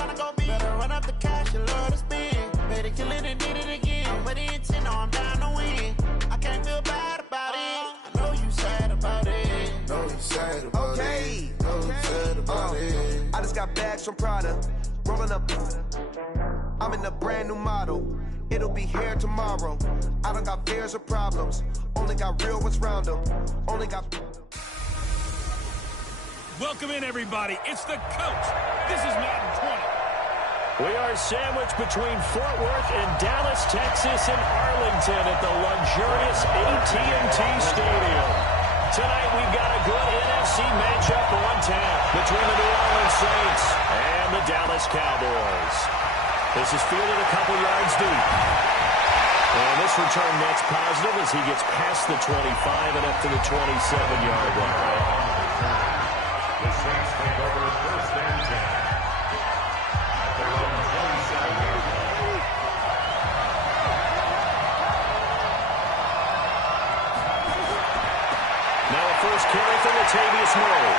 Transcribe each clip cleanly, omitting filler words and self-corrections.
tryna go big. Better run up the cash, you love to spend. Better kill it and did it again. But the intent, no, I'm down to win. I can't feel bad about it. I know you sad about it. Know you sad about it. Know you sad about it. I just got bags from Prada. Rolling up. I'm in a brand new model. It'll be here tomorrow. I don't got fears or problems. Only got real ones round them. Only got... Welcome in, everybody. It's the coach. This is Madden 20. We are sandwiched between Fort Worth and Dallas, Texas, and Arlington at the luxurious AT&T Stadium. Tonight, we've got a good NFC matchup on tap between the New Orleans Saints and the Dallas Cowboys. This is fielded a couple yards deep. And this return net's positive as he gets past the 25 and up to the 27-yard line. The Saints take over first and 10. At their own 27-yard line. Now a first carry for Latavius Murray.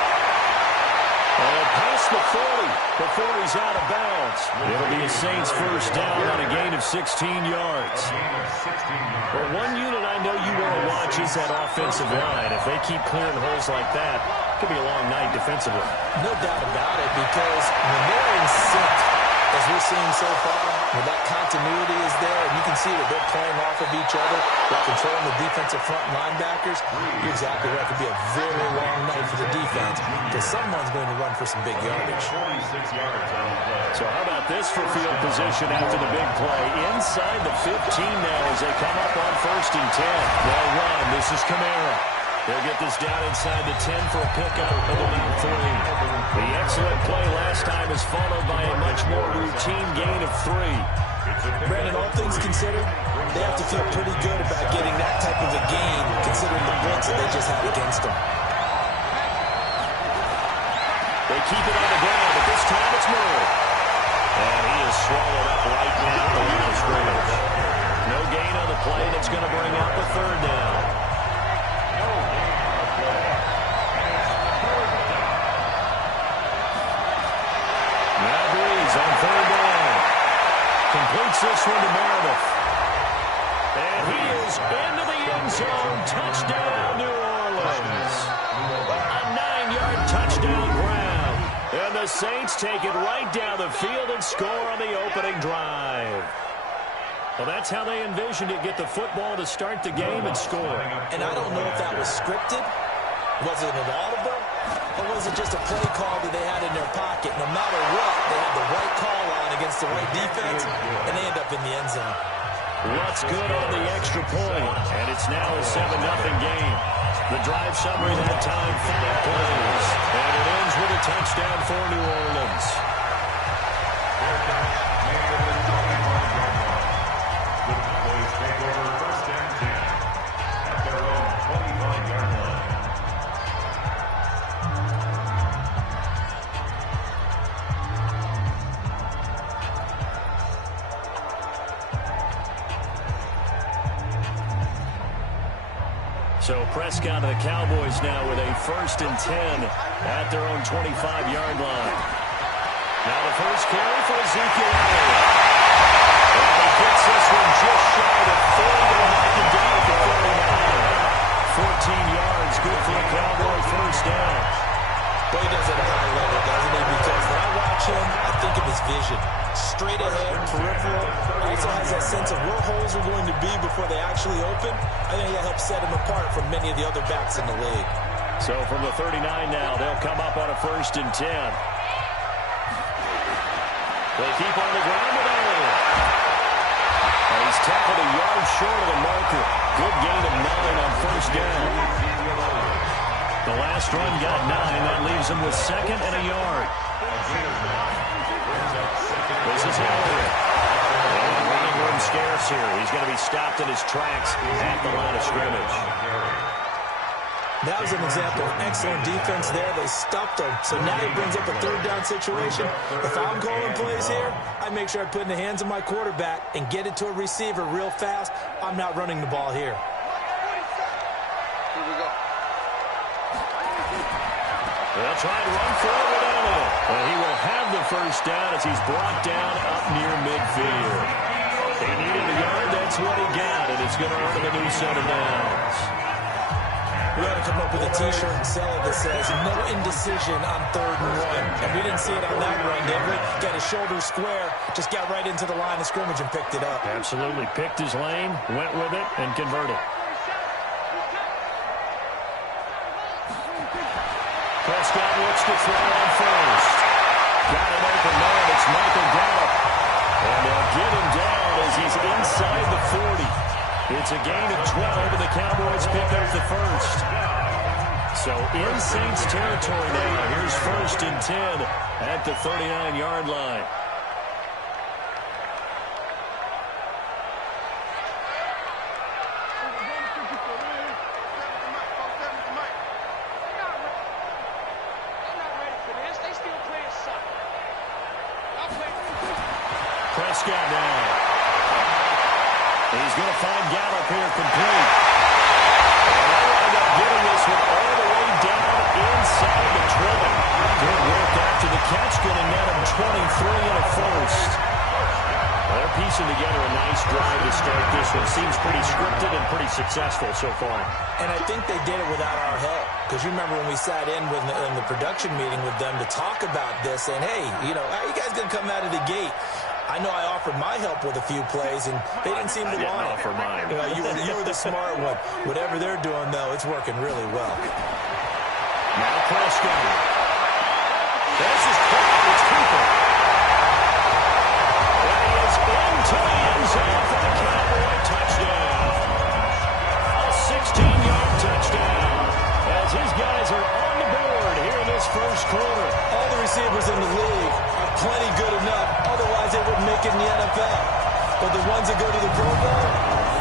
And past the 40 before he's out of bounds. It'll be a Saints first down on a gain of 16 yards. Well, one unit I know you want to watch is that offensive line. If they keep clearing holes like that, it could be a long night defensively. No doubt about it, because when they're in sync, as we're seeing so far, when that continuity is there, and you can see that they're playing off of each other while controlling the defensive front linebackers, you're exactly right. It could be a very long night for the defense because someone's going to run for some big yardage. 46 yards on the play. So how about this for field position after the big play? Inside the 15 now as they come up on first and 10. Well run. This is Kamara. They'll get this down inside the 10 for a pickup of about 3. The excellent play last time is followed by a much more routine gain of 3. Brandon, all things considered, they have to feel pretty good about getting that type of a gain considering the blitz that they just had against them. They keep it on the ground, but this time it's Murray. And he is swallowed up right now at the line of scrimmage. No gain on the play. That's going to bring out the third down. Now Breeze on third down. Completes this one to Meredith. And he is into the end zone. Touchdown, New Orleans. A 9-yard touchdown grab. And the Saints take it right down the field and score on the opening drive. Well, that's how they envisioned it. Get the football to start the game and score. And I don't know if that was scripted. Was it an audible? Or was it just a play call that they had in their pocket? No matter what, they had the right call on against the right defense, and they end up in the end zone. What's good on the extra point? And it's now a 7-0 game. The drive summary that time, 5 plays. And it ends with a touchdown for New Orleans. The Cowboys take over first and 10 at their own 25-yard line. So Prescott and the Cowboys now with a first and 10 at their own 25-yard line. Now the first carry for Ezekiel Elliott. And he gets this one just shy of 40 to knock it down at the 49. 14 yards, good for the Cowboy first down. But he does it at a high level, doesn't he? Because when I watch him, I think of his vision. Straight ahead, peripheral. Also has that sense of where holes are going to be before they actually open. I think that helps set him apart from many of the other backs in the league. So from the 39 now, they'll come up on a first and 10. They keep on the ground with Elliott. And he's tackled a yard short of the marker. Good gain of 9 on first down. The last run got 9. That leaves him with second and a yard. This is Elliott. And running room scarce here. He's going to be stopped in his tracks at the line of scrimmage. That was an example of excellent defense there. They stopped him. So now he brings up a third down situation. If I'm calling plays here, I make sure I put it in the hands of my quarterback and get it to a receiver real fast. I'm not running the ball here. They'll try to run forward with Elliott. Well, he will have the first down as he's brought down up near midfield. He needed a yard. That's what he got, and it's going to earn him a new set of downs. We ought to come up with a T-shirt and sell it that says, no indecision on 3rd and 1. And we didn't see it on that run, did we? Got his shoulder square, just got right into the line of scrimmage and picked it up. Absolutely. Picked his lane, went with it, and converted. Prescott looks to throw on first. Got an open man. It's Michael Gallup. And they'll get him down as he's inside the 40. It's a gain of 12, and the Cowboys pick up the first. So in Saints territory now. Here's 1st and 10 at the 39-yard line. Prescott down. He's going to find Gallup here complete. And they wind up getting this one all the way down inside the 20. Good work after the catch, going to net him 23 and a first. They're piecing together a nice drive to start this one. Seems pretty scripted and pretty successful so far. And I think they did it without our help. Because you remember when we sat in the production meeting with them to talk about this, and hey, you know, how are you guys going to come out of the gate? I know I offered my help with a few plays, and they didn't seem to want it. I didn't offer mine. You were the smart one. Whatever they're doing, though, it's working really well. Now Prescott. This is caught. It's Cooper. And he is into the end zone for the Cowboy touchdown. A 16-yard touchdown as his guys are on the board here in this first quarter. All the receivers in the league are plenty good enough. Otherwise, they wouldn't make it in the NFL. But the ones that go to the Pro Bowl,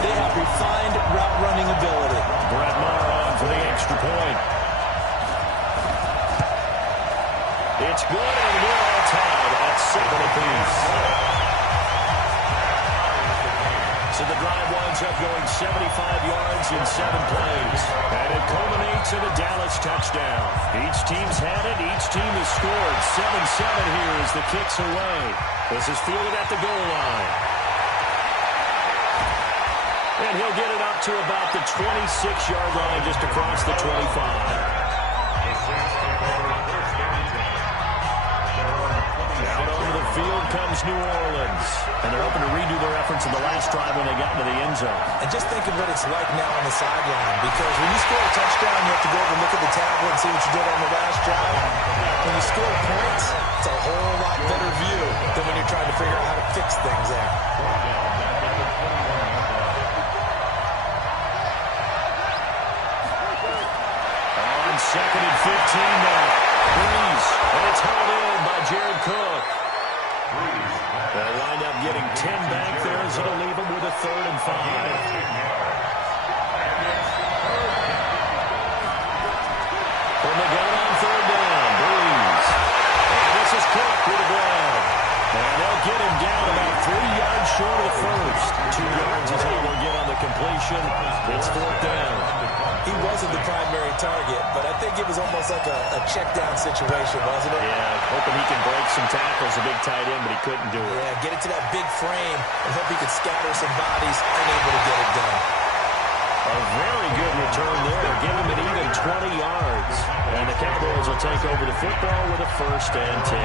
they have refined route running ability. Brett Maher on for the extra point. It's good, and we're all tied at 7 apiece. So the drive winds up going 75 yards in 7 plays. And it culminates in a Dallas touchdown. Each team's had it. Each team has scored. 7-7 here as the kick's away. This is fielded at the goal line. And he'll get it up to about the 26-yard line, just across the 25. Out onto the field comes New Orleans. And they're hoping to redo their efforts in the last drive when they got into the end zone. And just think of what it's like now on the sideline. Because when you score a touchdown, you have to go over and look at the tablet and see what you did on the last drive. When you score points, it's a whole lot better view than when you're trying to figure out how to fix things there. On 2nd and 15 now. Breeze. And it's held in by Jared Cook. They'll wind up getting 10 back there as it'll leave them with a 3rd and 5. From the gun on 3rd down, Breeze. And this is Cook with the grab. And they'll get him down about 3 yards short of the first. 2 yards is all they'll get on the completion. It's 4th down. He wasn't the primary target, but I think it was almost like a check-down situation, wasn't it? Yeah, hoping he can break some tackles, a big tight end, but he couldn't do it. Yeah, get it to that big frame and hope he could scatter some bodies, unable to get it done. A very good return there. Give him an even 20 yards. And the Cowboys will take over the football with a 1st and 10.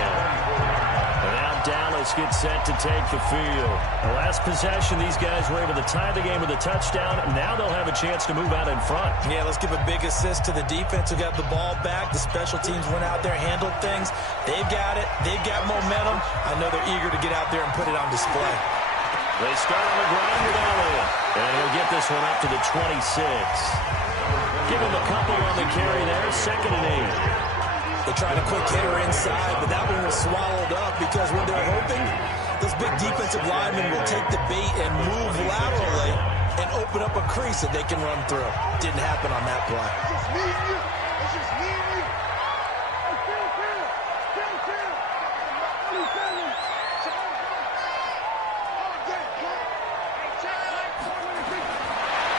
And now Dallas gets set to take the field. The last possession, these guys were able to tie the game with a touchdown. Now they'll have a chance to move out in front. Yeah, let's give a big assist to the defense who got the ball back. The special teams went out there, handled things. They've got it. They've got momentum. I know they're eager to get out there and put it on display. They start on the ground with Elliott. And he'll get this one up to the 26. Give him a couple on the carry there. 2nd and 8. They tried a quick hitter inside, but that one was swallowed up because when they're hoping, those big defensive linemen will take the bait and move laterally and open up a crease that they can run through. Didn't happen on that play.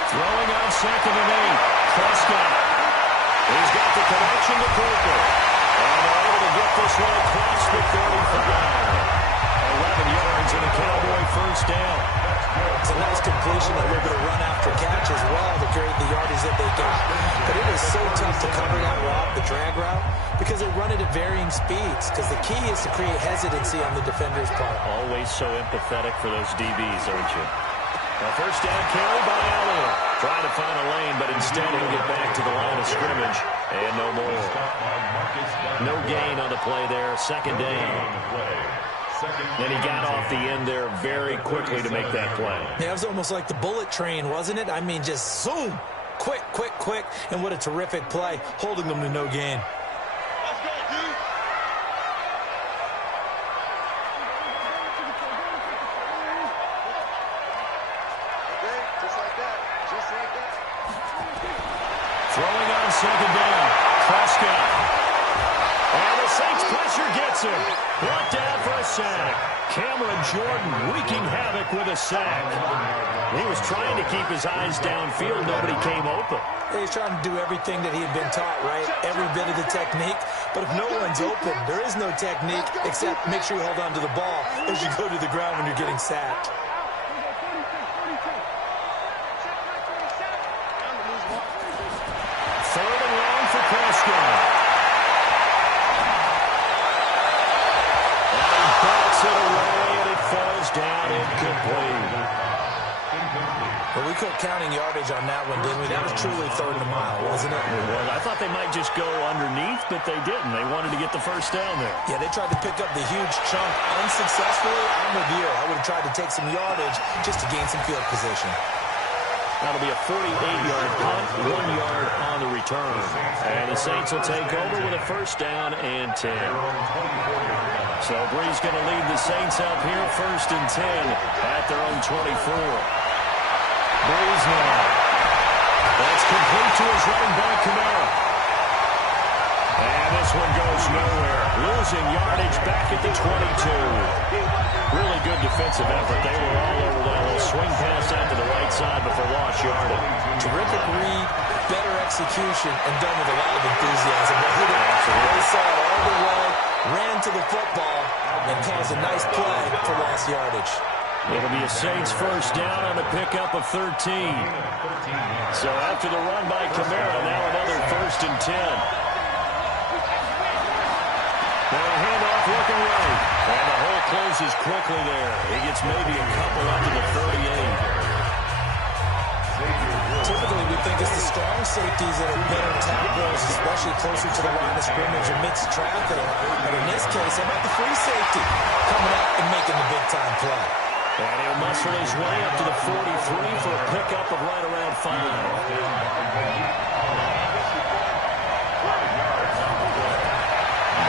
Throwing on 2nd and 8. Prescott. He's got the connection to Cooper. And they're able to to get this one across the 35. 11 yards and a Cowboy first down. It's a nice completion, a little bit of run after catch as well to create the yardage that they got. But it is so tough to cover that route, the drag route, because they run it at varying speeds. Because the key is to create hesitancy on the defender's part. Always so empathetic for those DBs, aren't you? A first down carry by Allen. Trying to find a lane, but instead he'll get back to the line of scrimmage. And no more. No gain on the play there. Second down. And he got off the end there very quickly to make that play. Yeah, it was almost like the bullet train, wasn't it? I mean, just zoom. Quick, quick, quick. And what a terrific play, holding them to no gain. Throwing on second down. Prescott. And the Saints pressure gets him. Brought down for a sack. Cameron Jordan wreaking havoc with a sack. He was trying to keep his eyes downfield. Nobody came open. He's trying to do everything that he had been taught, right? Every bit of the technique. But if no one's open, there is no technique except make sure you hold on to the ball as you go to the ground when you're getting sacked. Third and long for Prescott. And he bats it away, and it falls down incomplete. Well, we quit counting yardage on that one, didn't we? That was truly third and a mile, wasn't it? Well, I thought they might just go underneath, but they didn't. They wanted to get the first down there. Yeah, they tried to pick up the huge chunk unsuccessfully. I'm with you. I would have tried to take some yardage just to gain some field position. That'll be a 48-yard punt, 1 yard on the return. And the Saints will take over with a first down and 10. So Brees going to lead the Saints up here, first and 10 at their own 24. Brees now. That's complete to his running back, Kamara. And this one goes nowhere. Losing yardage back at the 22. Really good defensive effort. They were all over that little swing pass out to the right side before lost yardage. Terrific read, better execution, and done with a lot of enthusiasm. They saw it all the way, ran to the football, and caused a nice play for lost yardage. It'll be a Saints first down on the pickup of 13. So after the run by Kamara, now another first and 10. Now a handoff looking right. And the hole closes quickly there. He gets maybe a couple up to the 38. Typically, we think it's the strong safeties that are better tacklers, especially closer to the line of scrimmage amidst traffic. But in this case, how about the free safety coming out and making the big-time play? And he'll muscle his way up to the 43 for a pickup of right around 5.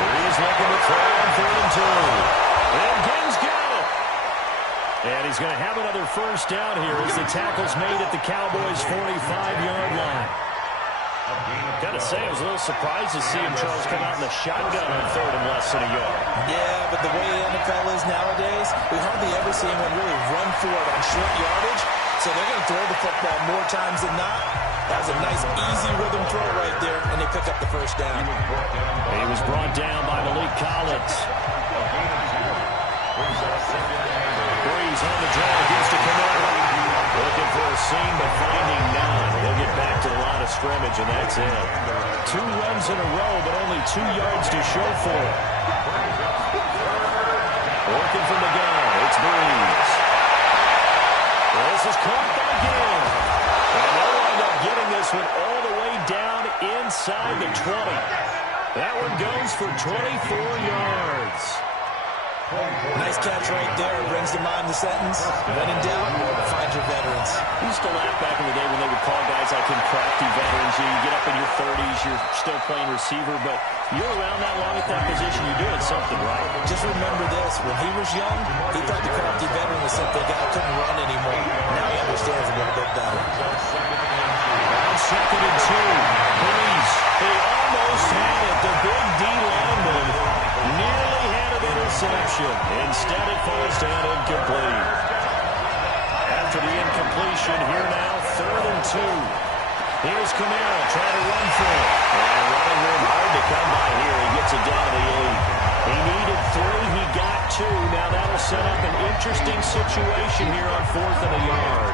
Brees looking to throw on 3rd and 2. And Ging's got it. And he's going to have another first down here as the tackle's made at the Cowboys' 45-yard line. Gotta say, I was a little surprised to see him, Charles, come out in the shotgun on 3rd and less than a yard. Yeah, but the way the NFL is nowadays, we hardly ever see anyone really run for it on short yardage. So they're going to throw the football more times than not. That was a nice, easy rhythm throw right there, and they pick up the first down. He was brought down by Malik Collins. Brees on the draw, gives to Kamara. Looking for a seam, but finding none. He'll get back to the line of scrimmage, and that's it. 2 runs in a row, but only 2 yards to show for it. Working from the gun, it's Brees. This is caught by Gill. And they'll wind up getting this one all the way down inside the 20. That one goes for 24 yards. Nice catch right there. Brings to mind the sentence. When in doubt, find your veterans. We used to laugh back in the day when they would call guys like him crafty veterans. You get up in your 30s, you're still playing receiver, but you're around that long at that position, you're doing something right. Just remember this. When he was young, he thought the crafty veteran was simply a guy who couldn't run anymore. Now he understands a little bit better. On 2nd and 2, Brees. They almost had it. The big D lineman nearly had an interception. Instead, it falls down incomplete. After the incompletion, here now, 3rd and 2. Here's Kamara trying to run for it. And running room hard to come by here. He gets it down to the 8. interesting situation here on 4th and a yard.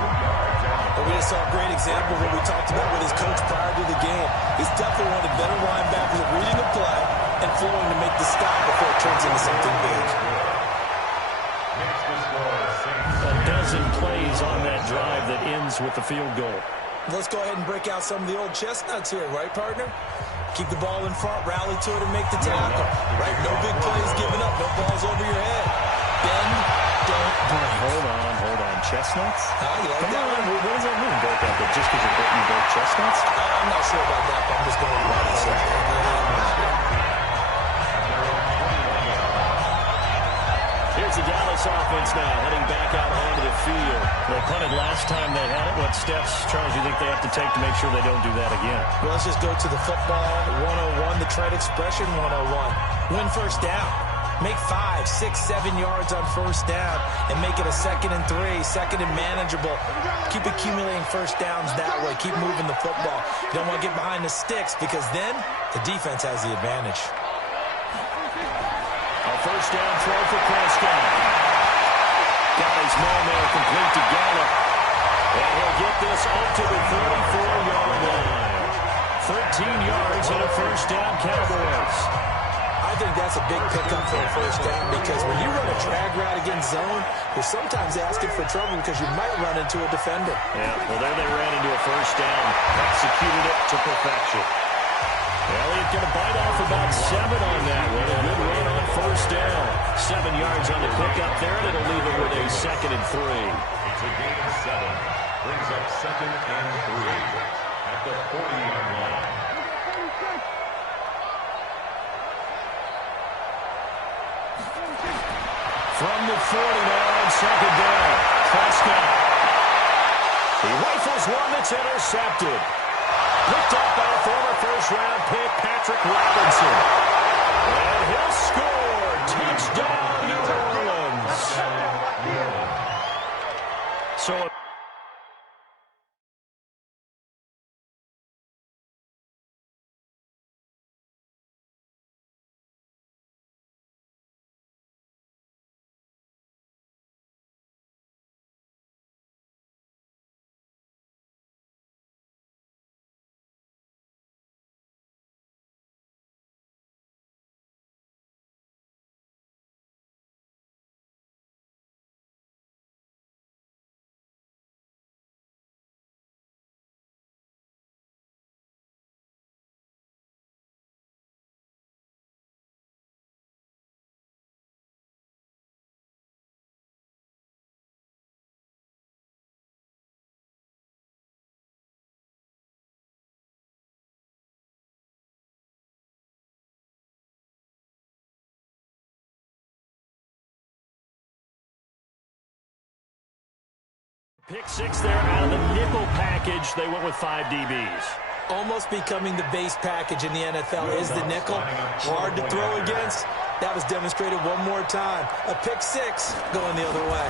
But we just saw a great example of what we talked about with his coach prior to the game. He's definitely one of the better linebackers at reading the play and flowing to make the stop before it turns into something big. A dozen plays on that drive that ends with the field goal. Let's go ahead and break out some of the old chestnuts here, right, partner? Keep the ball in front, rally to it, and make the tackle. Right? No big plays given up, no balls over your head. Bend, don't break. Hold on. Chestnuts? You like that one? What does that mean, break out? Just because you're breaking both chestnuts? I'm not sure about that, but I'm just going to let it say. Here's the Dallas offense now, heading back out onto the field. They punted last time they had it. What steps, Charles, you think they have to take to make sure they don't do that again? Well, let's just go to the football 101, the trade expression 101. Win first down. Make 5, 6, 7 yards on first down and make it a 2nd and 3, 2nd and manageable. Keep accumulating first downs that way. Keep moving the football. You don't want to get behind the sticks because then the defense has the advantage. A first down throw for Prescott. Got his man there, complete to Gallup. And he'll get this up to the 34-yard line. 13 yards and a first down, Cowboys. I think that's a big pickup for a first down because when you run a drag route against zone, you're sometimes asking for trouble because you might run into a defender. Yeah, well, there they ran into a first down, executed it to perfection. Elliott going to bite off about 7 on that one. A good run on first down. 7 yards on the pickup there, and it'll leave it with a 2nd and 3. It's a gain of 7. Brings up 2nd and 3 at the 40-yard line. From the 40 now on 2nd down, Prescott. He rifles one that's intercepted. Picked up by a former first-round pick, Patrick Robinson. And he'll score. Touchdown, New Orleans. So pick 6 there out of the nickel package. They went with 5 DBs. Almost becoming the base package in the NFL is the nickel. Hard to throw against. That was demonstrated one more time. A pick 6 going the other way.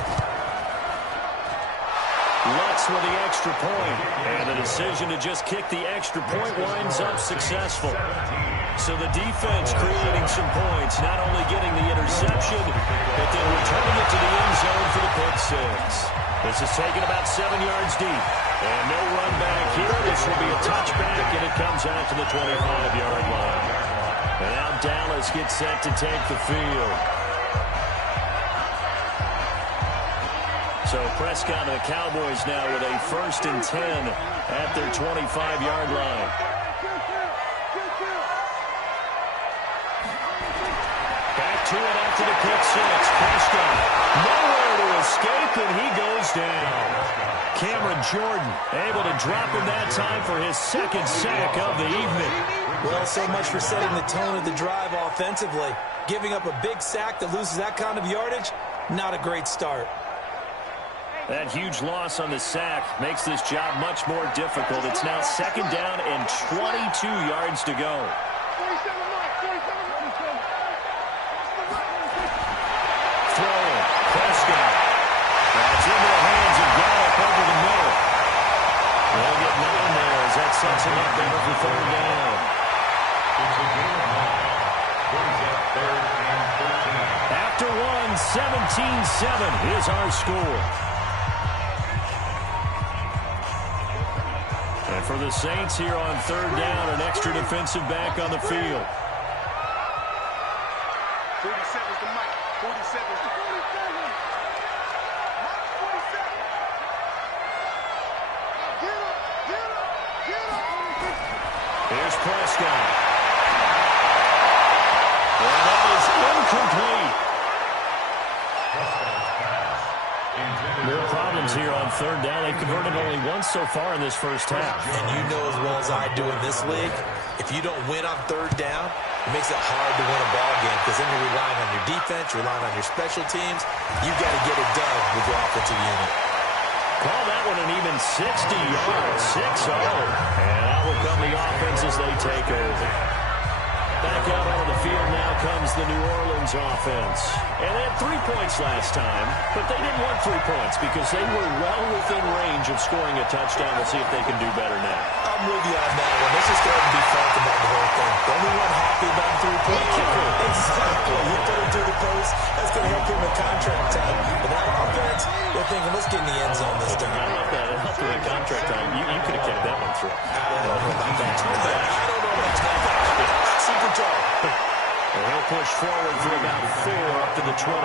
Lutz with the extra point. And the decision to just kick the extra point winds up successful. So the defense creating some points, not only getting the interception, but then returning it to the end zone for the pick 6. This is taken about 7 yards deep. And no run back here. This will be a touchback, and it comes out to the 25-yard line. And now Dallas gets set to take the field. So Prescott and the Cowboys now with a 1st and 10 at their 25-yard line. Back to it after the pick 6. Prescott nowhere to escape, and he goes down. Cameron Jordan able to drop him that time for his 2nd sack of the evening. Well, so much for setting the tone of the drive offensively. Giving up a big sack that loses that kind of yardage, not a great start. That huge loss on the sack makes this job much more difficult. It's now 2nd down and 22 yards to go. Throwing, Prescott. That's into the hands of Gallup over the middle. They'll get 9 there as that sets him up there for 3rd down. It's a gain of 9. Brings up 3rd and 13. After 1, And 17-7 is our score. And for the Saints here on third down, an extra defensive back on the field. 47's the mic. 47's the 47. Here's Prescott. And that is incomplete. More problems here on third down. They've converted only once so far in this first half. And you know as well as I do in this league, if you don't win on third down, it makes it hard to win a ball game because then you're relying on your defense, you're relying on your special teams. You've got to get it done with your offensive unit. Call that one an even 60 yards, 6-0. And out will come the offense as they take over. Back out onto the field now comes the New Orleans offense. And they had 3 points last time, but they didn't want 3 points because they were well within range of scoring a touchdown. We'll see if they can do better now. I'm with you on that one. Let's just go ahead and be frank about the whole thing. The only one happy about the 3-point kicker. Exactly. You put him through the post. That's going to help him with contract time. But that offense, they're thinking, let's get in the end zone this time. I love that. It helped with contract time. You could have kept that one through. I don't know about that. Super tall. And he'll push forward for about 4 up to the 23.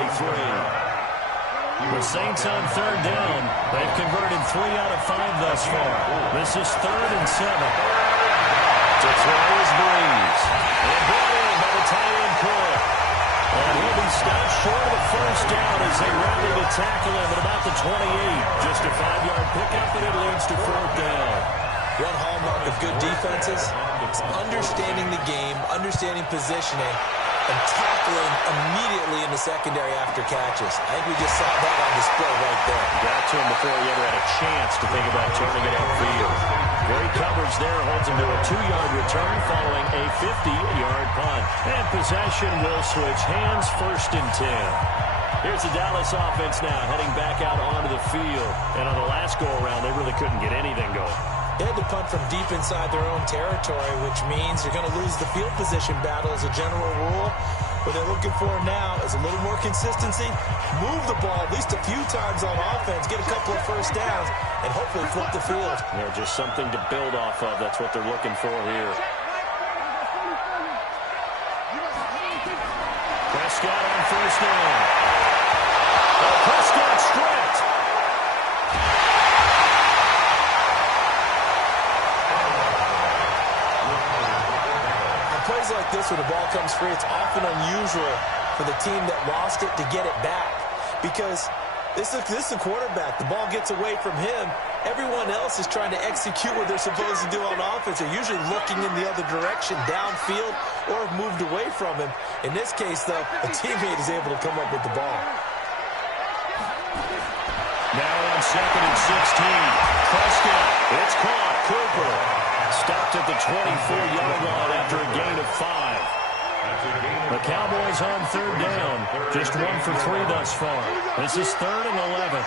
The Saints on third down. They've converted 3 out of 5 thus far. This is 3rd and 7. To throw is Breeze. And brought in by the tight end Cook. And he'll be stopped short of the first down as they rally to tackle him at about the 28. Just a 5-yard pickup, and it leads to 4th down. One hallmark of good defenses is understanding the game, understanding positioning, and tackling immediately in the secondary after catches. I think we just saw that on display right there. Got to him before he ever had a chance to think about turning it upfield. Great coverage there, holds him to a 2-yard return following a 50-yard punt. And possession will switch hands, 1st and 10. Here's the Dallas offense now, heading back out onto the field. And on the last go-around, they really couldn't get anything going. They had to punt from deep inside their own territory, which means you're going to lose the field position battle as a general rule. What they're looking for now is a little more consistency, move the ball at least a few times on offense, get a couple of first downs, and hopefully flip the field. Yeah, just something to build off of. That's what they're looking for here. Prescott on first down. Prescott stripped. Plays like this when the ball comes free, it's often unusual for the team that lost it to get it back because this is a quarterback. The ball gets away from him. Everyone else is trying to execute what they're supposed to do on offense. They're usually looking in the other direction, downfield, or have moved away from him. In this case, though, a teammate is able to come up with the ball. Now on 2nd and 16. Prescott, it's caught. Cooper stopped at the 24-yard line after a gain of 5. The Cowboys on third down. Just 1 for 3 thus far. This is 3rd and 11.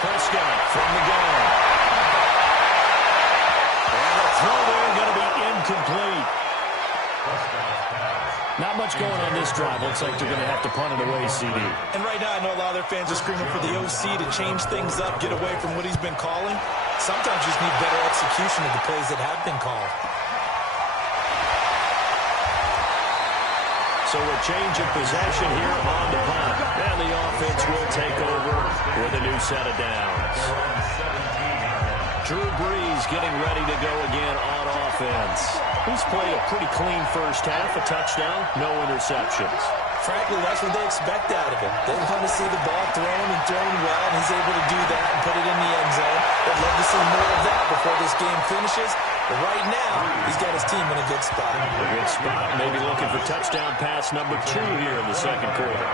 Prescott from the gun. And the throw there going to be incomplete. Not much going on this drive. Looks like they're going to have to punt it away, CD. And right now, I know a lot of their fans are screaming for the OC to change things up, get away from what he's been calling. Sometimes you just need better execution of the plays that have been called. So a change of possession here on the punt. And the offense will take over with a new set of downs. Drew Brees getting ready to go again on offense. He's played a pretty clean first half, a touchdown, no interceptions. Frankly, that's what they expect out of him. They want to see the ball thrown and thrown well, and he's able to do that and put it in the end zone. They'd love to see more of that before this game finishes. But right now, he's got his team in a good spot. A good spot, maybe looking for touchdown pass number 2 here in the second quarter.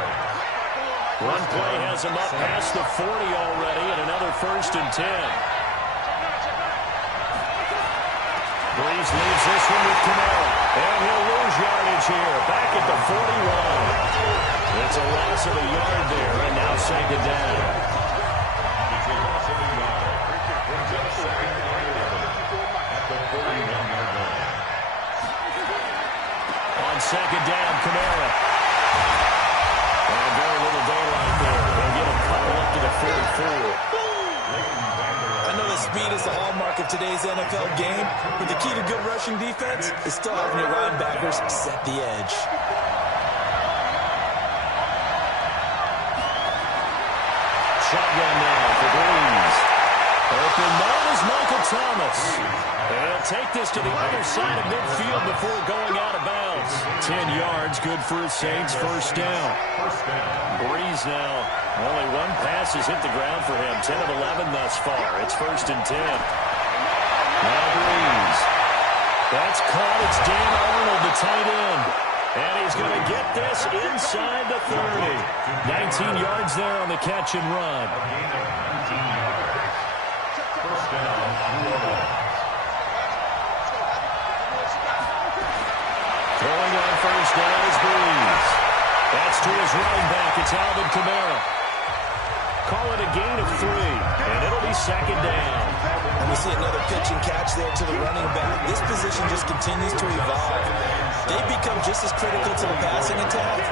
One play has him up past the 40 already, and another 1st and 10. Brees leaves this one with Kamara, and he'll lose yardage here, back at the 41. It's a loss of a yard there, and now second down. At the 41-yard line. speed is the hallmark of today's NFL game, but the key to good rushing defense is still having your linebackers set the edge. Shotgun now for Breeze. Open man is Michael Thomas. They'll take this to the other side of midfield before going out of bounds. 10 yards, good for the Saints, first down. Breeze now. Only one pass has hit the ground for him. 10 of 11 thus far. It's first and 10. Now Breeze. That's caught. It's Dan Arnold, the tight end. And he's going to get this inside the 30. 19 yards there on the catch and run. First down, New Orleans. Throwing on first down is Breeze. That's to his running back. It's Alvin Kamara. Call it a gain of 3, and it'll be second down. And we see another pitch and catch there to the running back. This position just continues to evolve. They become just as critical to the passing attack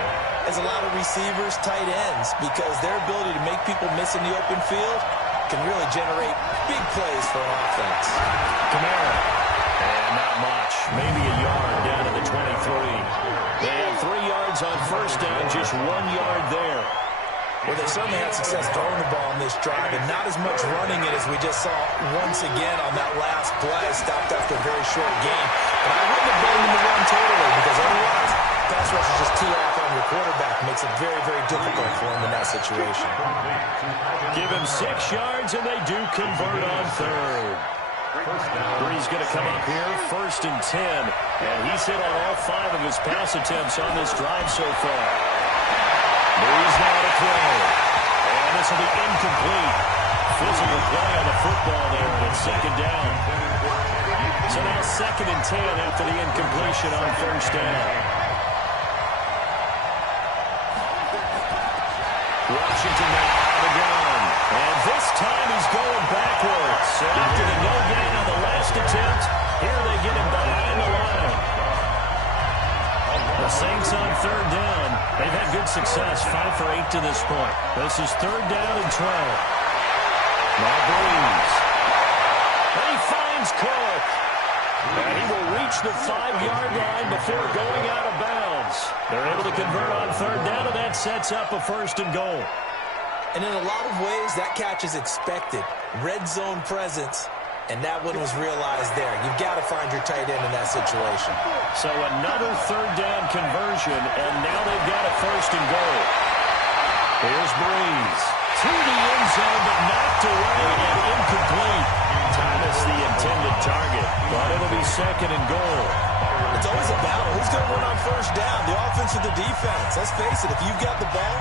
as a lot of receivers, tight ends, because their ability to make people miss in the open field can really generate big plays for an offense. Kamara. And not much. Maybe a yard down to the 23. They have 3 yards on first down, just 1 yard there. Well, they certainly had success throwing the ball on this drive, and not as much running it as we just saw once again on that last play, stopped after a very short gain. But I wouldn't have blamed them to run totally, because otherwise, pass rush is just tee off on your quarterback. It makes it very, very difficult for him in that situation. Give him 6 yards, and they do convert on third. Breeze going to come up here, first and 10, and he's hit on all 5 of his pass attempts on this drive so far. Breeze now to throw, and this will be incomplete. Physical play on the football there, and it's second down. So now second and 10 after the incompletion on first down. Washington now on the gun. And this time he's going backwards. So after the no gain on the last attempt, here they get him behind the line. The Saints on third down. They've had good success, 5 for 8 to this point. This is third down and 12. Now Breeze. And he finds Cook. And he will reach the 5-yard line before going out of bounds. They're able to convert on third down, and that sets up a first and goal. And in a lot of ways, that catch is expected. Red zone presence, and that one was realized there. You've got to find your tight end in that situation. So another third down conversion, and now they've got a first and goal. Here's Breeze. To the end zone, but knocked away and incomplete. Thomas, the intended target, but it'll be second and goal. It's always a battle. Who's going to win on first down? The offense or the defense? Let's face it, if you've got the ball,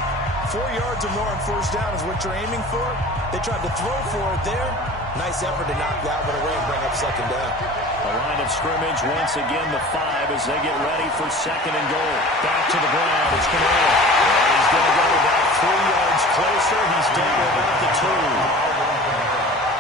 4 yards or more on first down is what you're aiming for. They tried to throw for it there. Nice effort to knock that one away and bring up second down. A line of scrimmage, once again the 5 as they get ready for second and goal. Back to the ground, it's Kamara. And he's going to go about 3 yards closer. He's down to about the 2.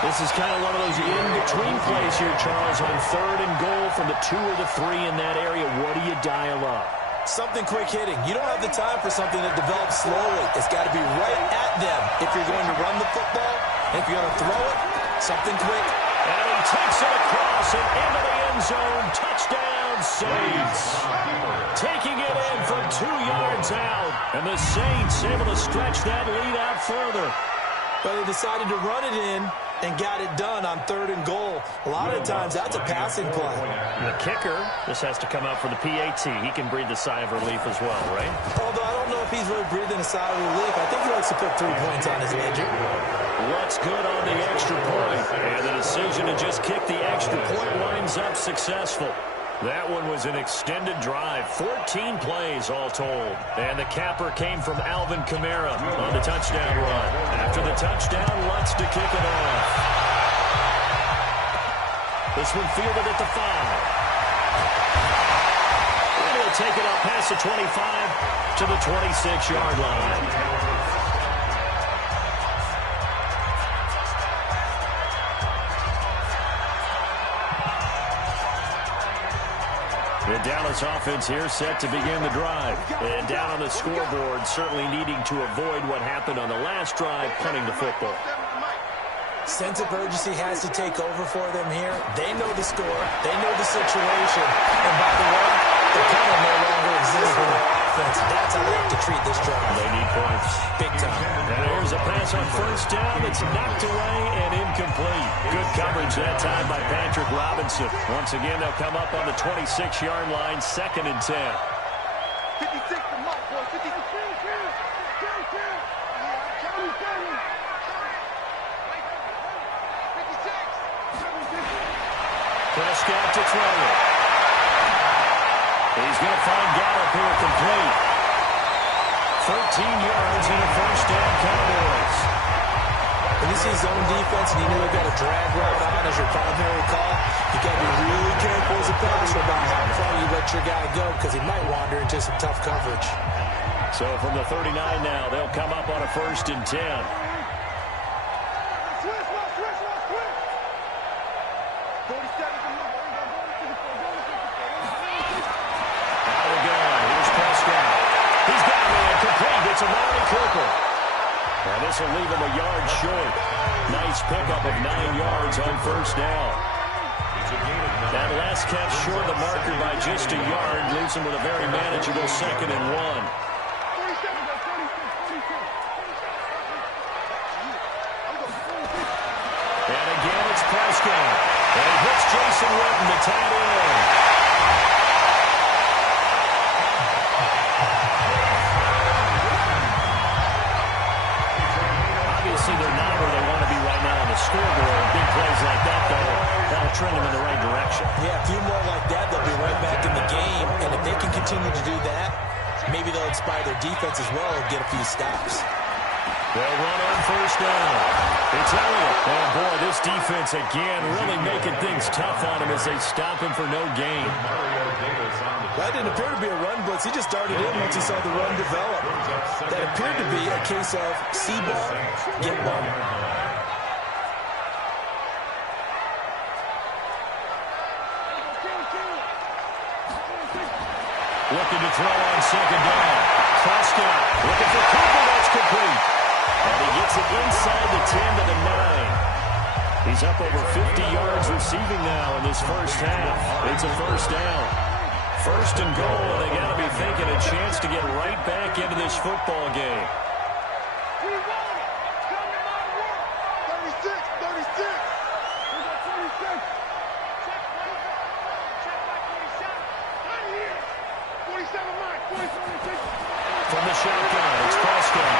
This is kind of one of those in-between plays here, Charles, on third and goal from the 2 or the 3 in that area. What do you dial up? Something quick hitting. You don't have the time for something that develops slowly. It's got to be right at them if you're going to run the football. If you're going to throw it, something quick. And he takes it across and into the end zone. Touchdown, Saints. Taking it in from 2 yards out. And the Saints able to stretch that lead out further. But they decided to run it in and got it done on third and goal. A lot of times, that's a passing play. The kicker, this has to come out for the PAT. He can breathe the sigh of relief as well, right? Although I don't know if he's really breathing a sigh of relief. I think he likes to put 3 points on his ledger. What's good on the extra point? And the decision to just kick the extra point winds up successful. That one was an extended drive, 14 plays all told. And the capper came from Alvin Kamara on the touchdown run. After the touchdown, Lutz to kick it off. This one fielded at the 5. And he'll take it up past the 25 to the 26-yard line. The Dallas offense here set to begin the drive. And down on the scoreboard, certainly needing to avoid what happened on the last drive, punting the football. Sense of urgency has to take over for them here. They know the score. They know the situation. And by the way, the punter no longer exists in the offense. That's how they have to treat this drive. They need points. Big time. And here's a pass on first down. It's knocked away and incomplete. Good coverage that time by Patrick Robinson. Once again, they'll come up on the 26-yard line, 2nd and 10. 56 to Mike, boy. 56. Prescott to throw it. He's going to find Gallup here complete. 13 yards and a first down, Cowboys. When you see zone defense and you know you've got a drag route on as your primary call, you got to be really careful as a passer about how far you let your guy go because he might wander into some tough coverage. So from the 39 now, they'll come up on a 1st and 10. It's a Mari Cooper. And this will leave him a yard short. Nice pickup of 9 yards on first down. That last catch short the marker by just a yard leaves him with a very manageable 2nd and 1. And again, it's Prescott. And he hits Jason Witten, the tight end. They're not where they want to be right now on the scoreboard. Big plays like that, though, that'll trend them in the right direction. Yeah, a few more like that, they'll be right back in the game. And if they can continue to do that, maybe they'll inspire their defense as well and get a few stops. They'll run on first down. It's Elliott. And, boy, this defense, again, really making things tough on him as they stop him for no gain. That didn't appear to be a run blitz. He just darted in once he saw the run develop. That appeared to be a case of see ball, get ball. Looking to throw on 2nd down. Prescott looking for Cooper. That's complete. And he gets it inside the 10 to the 9. He's up over 50 yards receiving now in this first half. It's a first down. 1st and goal, and they got to be thinking a chance to get right back into this football game. 47 Mike. From the shotgun, it's Prescott.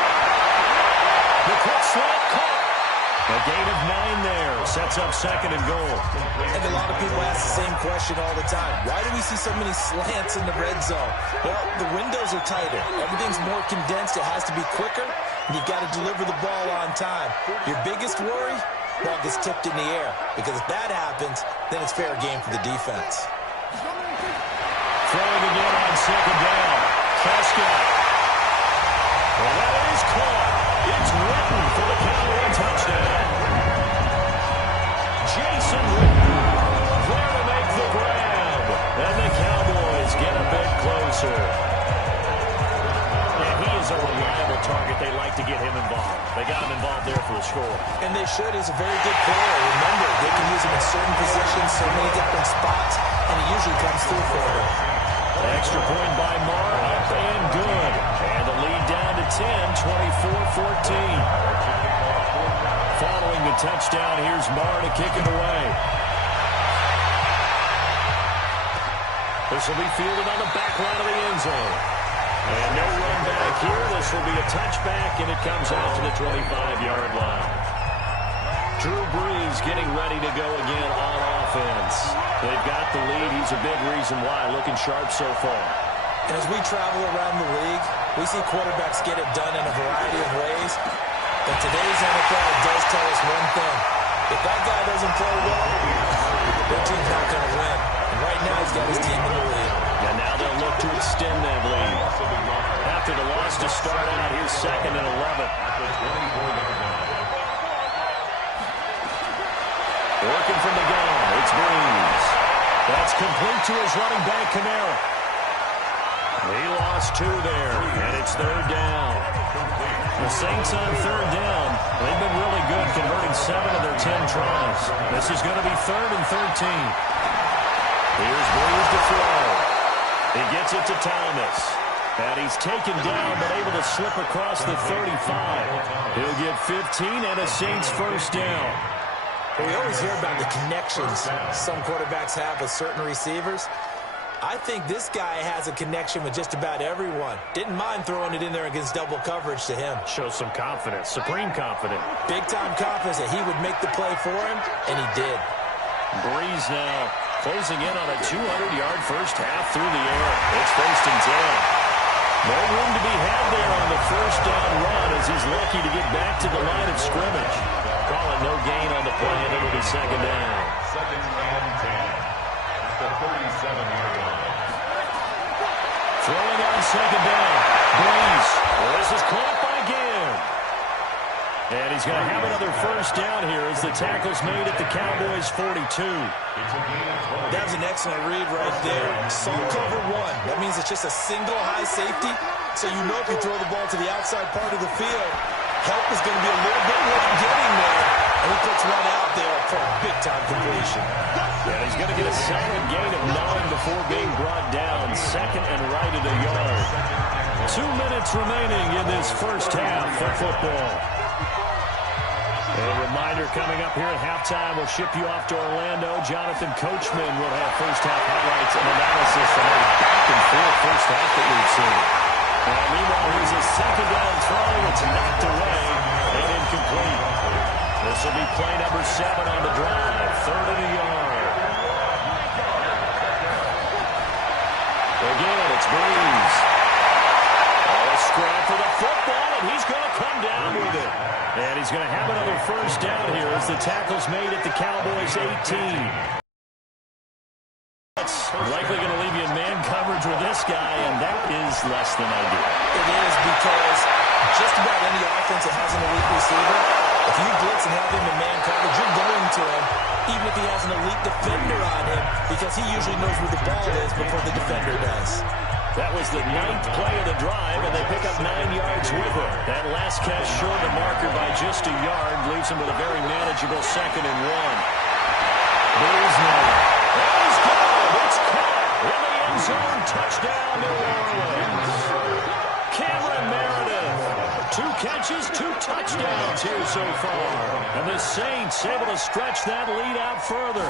The quick slant caught. A gain of 9 there. Sets up 2nd and goal. And a lot of people ask the same question all the time. Why do we see so many slants in the red zone? Well, the windows are tighter. Everything's more condensed. It has to be quicker. And you've got to deliver the ball on time. Your biggest worry? Ball gets tipped in the air. Because if that happens, then it's fair game for the defense. Throwing again on 2nd down. Prescott. Well, that is caught. It's Witten for the Cowboy touchdown. Jason Witten there to make the grab. And the Cowboys get a bit closer. And he is a reliable target. They like to get him involved. They got him involved there for the score. And they should. He's a very good player. Remember, they can use him in certain positions, so many different spots, and he usually comes through for them. Extra point by Marr, up and good. And the lead down to 10, 24-14. Following the touchdown, here's Marr to kick it away. This will be fielded on the back line of the end zone. And no run back here. This will be a touchback, and it comes out to the 25-yard line. Drew Brees getting ready to go again on offense. They've got the lead. He's a big reason why. Looking sharp so far. And as we travel around the league, we see quarterbacks get it done in a variety of ways. But today's NFL does tell us one thing. If that guy doesn't play well, their team's not going to win. And right now he's got his team in the lead. And now they'll look to extend that lead. After the loss to start out, here's 2nd and 11. Working from the gun, it's Brees. That's complete to his running back, Kamara. He lost 2 there, and it's 3rd down. The Saints on 3rd down, they've been really good, converting 7 of their 10 tries. This is going to be 3rd and 13. Here's Breeze to throw. He gets it to Thomas. And he's taken down, but able to slip across the 35. He'll get 15 and a Saints first down. We always hear about the connections some quarterbacks have with certain receivers. I think this guy has a connection with just about everyone. Didn't mind throwing it in there against double coverage to him. Shows some confidence, supreme confidence. Big-time confidence that he would make the play for him, and he did. Breeze now closing in on a 200-yard first half through the air. It's 1st and 10. No room to be had there on the first down run as he's lucky to get back to the line of scrimmage. Call it no gain on the play, and it'll be 2nd down. 2nd and 10. At the 37-yard line. Throwing on 2nd down. Breeze. Well, this is caught by Gibb. And he's going to have another first down here as the tackle's made at the Cowboys' 42. That was an excellent read right there. Saw cover 1. That means it's just a single high safety. So you know if you throw the ball to the outside part of the field, help is going to be a little bit late getting there. And he puts one out there for a big-time completion. Yeah, he's going to get a solid gain of 9 before being brought down. 2nd and right at a yard. 2 minutes remaining in this first half of football. A reminder coming up here at halftime. We'll ship you off to Orlando. Jonathan Coachman will have first half highlights and analysis from a back-and-forth first half that we've seen. And meanwhile, here's a 2nd down throw. It's knocked away and incomplete. This will be play number 7 on the drive. 3rd and a yard. Again, it's Breeze. A scrap for the football, and he's going to come down with it. And he's going to have another first down here as the tackle's made at the Cowboys' 18. That's likely going to leave you in man coverage with this guy, and that is less than ideal. It is because just about any offense that has an elite receiver, if you blitz and have him in man coverage, you're going to him, even if he has an elite defender on him, because he usually knows where the ball is before the defender does. That was the 9th play of the drive, and they pick up 9 yards with it. That last catch short the marker by just a yard, leaves him with a very manageable 2nd and 1. Breeze now. He's good. It's caught in the end zone. Touchdown, New Orleans. Cameron Meredith. 2 catches, 2 touchdowns here so far. And the Saints able to stretch that lead out further.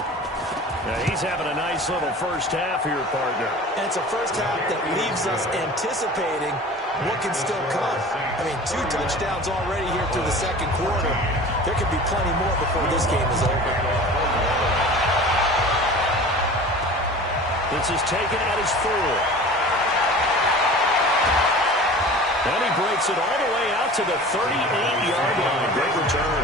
Now, he's having a nice little first half here, partner. And it's a first half that leaves us anticipating what can still come. I mean, 2 touchdowns already here through the 2nd quarter. There could be plenty more before this game is over. This is taken at his 4. And he breaks it all the way out to the 38-yard line. Great return.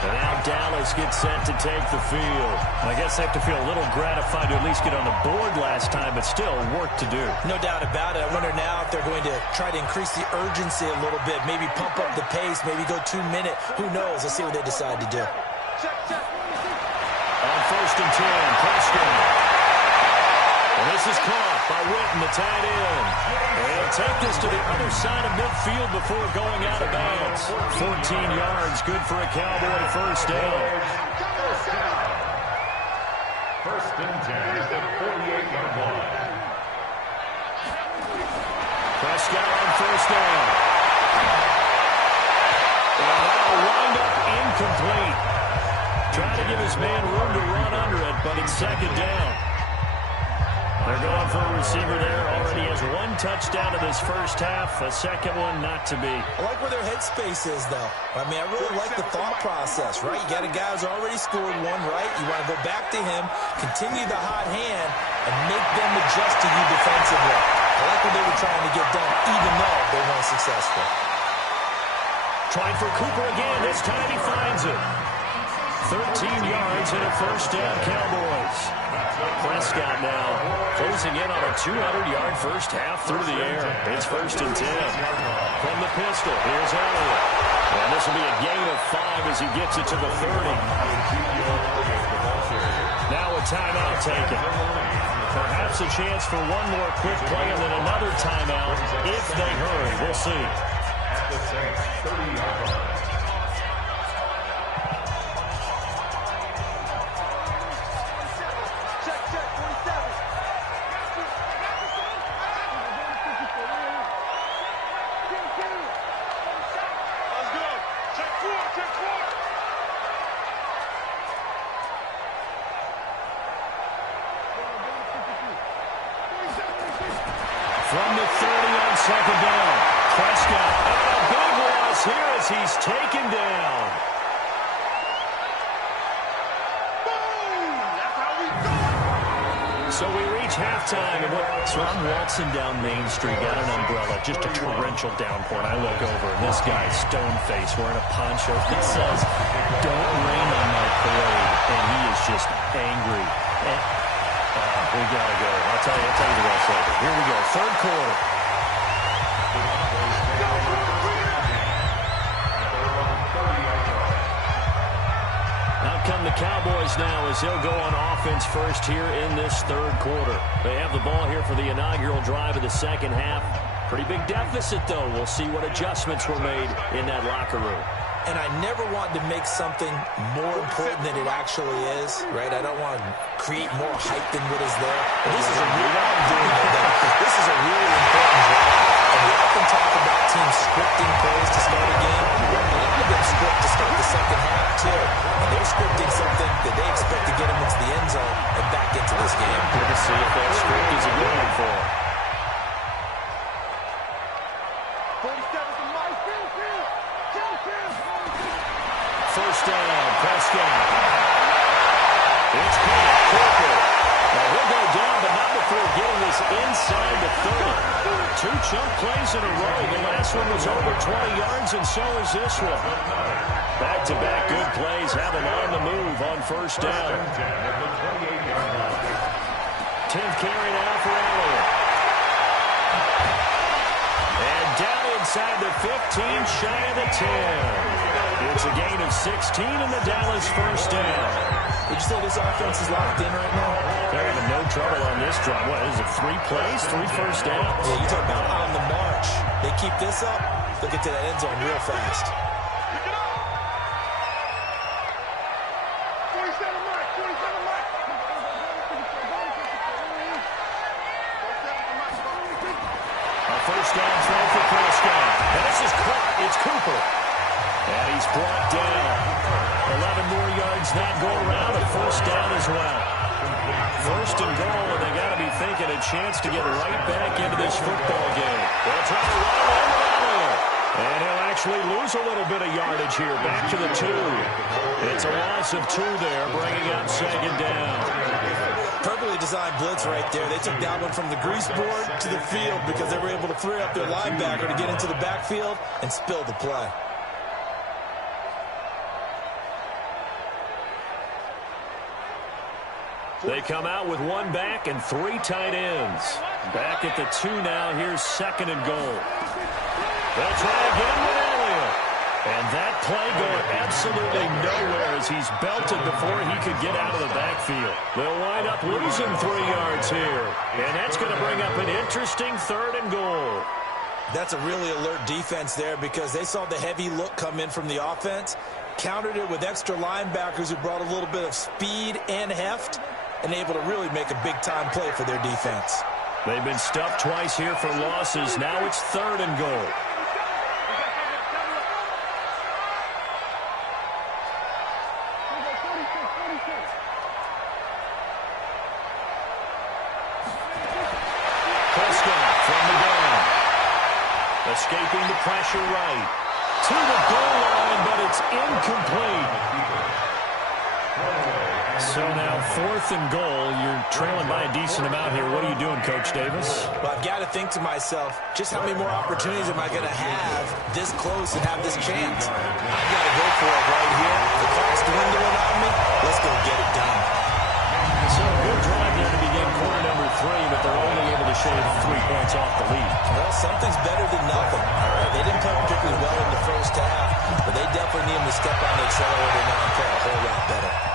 And now Dallas gets set to take the field. I guess they have to feel a little gratified to at least get on the board last time, but still work to do. No doubt about it. I wonder now if they're going to try to increase the urgency a little bit, maybe pump up the pace, maybe go 2-minute. Who knows? Let's see what they decide to do. On 1st and 10, Preston. And this is caught by Witten, the tight end. And he'll take this to the other side of midfield before going out of bounds. 14 yards, good for a Cowboy first down. 1st and 10 is the 48-yard line. Prescott on first down. And that'll wind up incomplete. Trying to give his man room to run under it, but it's 2nd down. They're going for a receiver there. Already has 1 touchdown in this first half. A 2nd one not to be. I like where their headspace is, though. I mean, I really like the thought process, right? You got a guy who's already scored 1, right? You want to go back to him, continue the hot hand, and make them adjust to you defensively. I like what they were trying to get done, even though they weren't successful. Trying for Cooper again. This time he finds it. 13 yards and a first down, Cowboys. Prescott now closing in on a 200-yard first half through the air. It's 1st and 10. From the pistol, here's Elliott. And this will be a gain of 5 as he gets it to the 30. Now a timeout taken. Perhaps a chance for one more quick play and then another timeout if they hurry. We'll see. The Saints 30-yard line. From the 30 on second down, Prescott, and a big loss here as he's taken down. So we reach halftime, so I'm waltzing down Main Street, got an umbrella, just a torrential downpour, and I look over, and this guy's stone-faced, wearing a poncho that says, "Don't rain on my parade," and he is just angry. And, we gotta go. I'll tell you the rest later. Here we go, third quarter. Out come the Cowboys now as they'll go on offense first here in this third quarter. They have the ball here for the inaugural drive of the second half. Pretty big deficit, though. We'll see what adjustments were made in that locker room. And I never want to make something more important than it actually is, right? I don't want to create more hype than what is there. But this is a really important drive. And we often talk about teams scripting plays to start a game. A lot of them script to start the second half, too. And they're scripting something that they expect to get them into the end zone and back into this game. Good to see if that script is a good one for them. First down, Prescott. It's Cooper. Now he'll go down, but not before getting this inside the 30. Two chunk plays in a row. The last one was over 20 yards, and so is this one. Back-to-back good plays have him on the move on first down. 10th carry now for Elliott. And down inside the 15, shy of the 10. It's a gain of 16 in the Dallas first down. Would you say this offense is locked in right now? They're having no trouble on this drive. What is it, 3 plays, 3 first downs? Yeah, you talk about on the march. They keep this up, they'll get to that end zone real fast. First down throw for Prescott. And this is caught. It's Cooper. And he's brought down. 11 more yards that go around. A first down as well. First and goal, and they got to be thinking a chance to get right back into this football game. They'll try to run over Elliott. And he'll actually lose a little bit of yardage here. Back to the 2. It's a loss of 2 there, bringing up second down. Perfectly designed blitz right there. They took that one from the grease board to the field because they were able to free up their linebacker to get into the backfield and spill the play. They come out with 1 back and 3 tight ends. Back at the 2 now. Here's second and goal. They'll try again with Elliott. And that play going absolutely nowhere as he's belted before he could get out of the backfield. They'll wind up losing 3 yards here. And that's going to bring up an interesting third and goal. That's a really alert defense there because they saw the heavy look come in from the offense, countered it with extra linebackers who brought a little bit of speed and heft, and able to really make a big-time play for their defense. They've been stuffed twice here for losses. Now it's third and goal. Prescott from the gun. Escaping the pressure right. To the goal line, but it's incomplete. So now 4th and goal. You're trailing by a decent amount here. What are you doing, Coach Davis? Well, I've got to think to myself, just how many more opportunities am I going to have this close and have this chance? I've got to go for it right here. The clock's dwindling on me. Let's go get it done. So a good drive there to begin quarter number 3, but they're only able to shave 3 points off the lead. Well, something's better than nothing. All right, they didn't play particularly well in the first half, but they definitely need them to step on the accelerator now and play a whole lot better.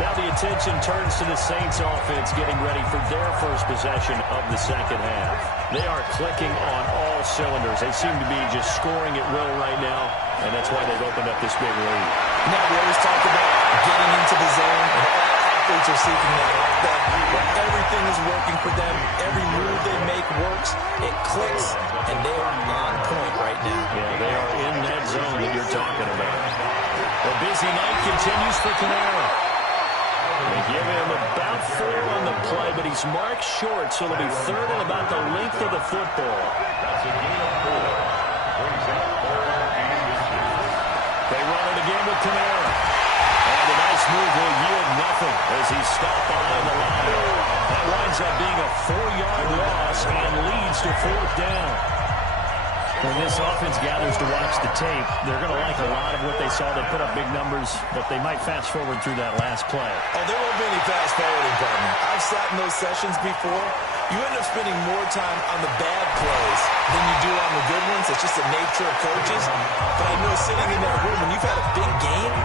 Now the attention turns to the Saints offense getting ready for their first possession of the second half. They are clicking on all cylinders. They seem to be just scoring at will right now, and that's why they've opened up this big lead. Now, we always talk about getting into the zone, and all athletes are seeking that like that. Where everything is working for them. Every move they make works. It clicks, and they are on point right now. Yeah, they are in that zone that you're talking about. The busy night continues for Kamara. They give him about 4 on the play, but he's marked short, so it'll be third and about the length of the football. That's a gain of 4. Brings up 3rd and 2. They run it again with Kamara. And a nice move will yield nothing as he's stopped behind the line. That winds up being a 4-yard loss and leads to 4th down. When this offense gathers to watch the tape, they're going to like a lot of what they saw. They put up big numbers, but they might fast forward through that last play. Oh, there won't be any fast forwarding, partner. I've sat in those sessions before. You end up spending more time on the bad plays than you do on the good ones. It's just the nature of coaches. But I know sitting in that room, when you've had a big game,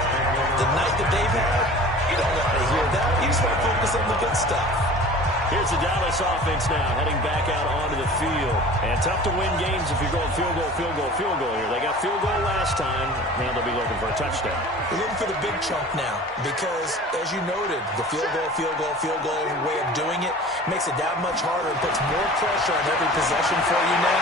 the night that they've had, you don't want to hear that. You just want to focus on the good stuff. Here's the Dallas offense now, heading back out onto the field. And tough to win games if you're going field goal here. They got field goal last time. Now they'll be looking for a touchdown. We're looking for the big chunk now because, as you noted, the field goal way of doing it makes it that much harder and puts more pressure on every possession for you now.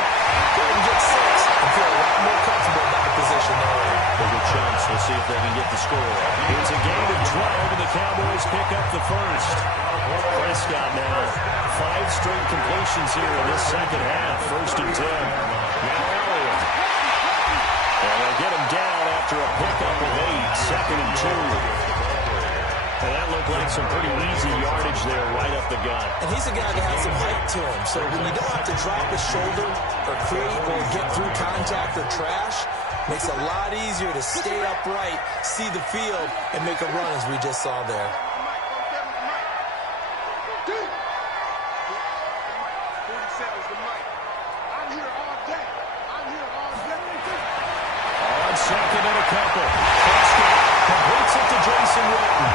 Go ahead and get 6 and feel a lot more comfortable about the position they're in. Bigger chance. We'll see if they can get the score. It's a game of 12, and the Cowboys pick up the first. Prescott now, 5 straight completions here in this second half. 1st and 10. Now Elliott. And they'll get him down after a pickup of 8. 2nd and 2. And that looked like some pretty easy yardage there right up the gut. And he's a guy that has some height to him. So when you don't have to drop his shoulder or create or get through contact or trash, makes it a lot easier to stay upright, see the field, and make a run as we just saw there. On 2nd and a couple. Prescott completes it to Jason Witten.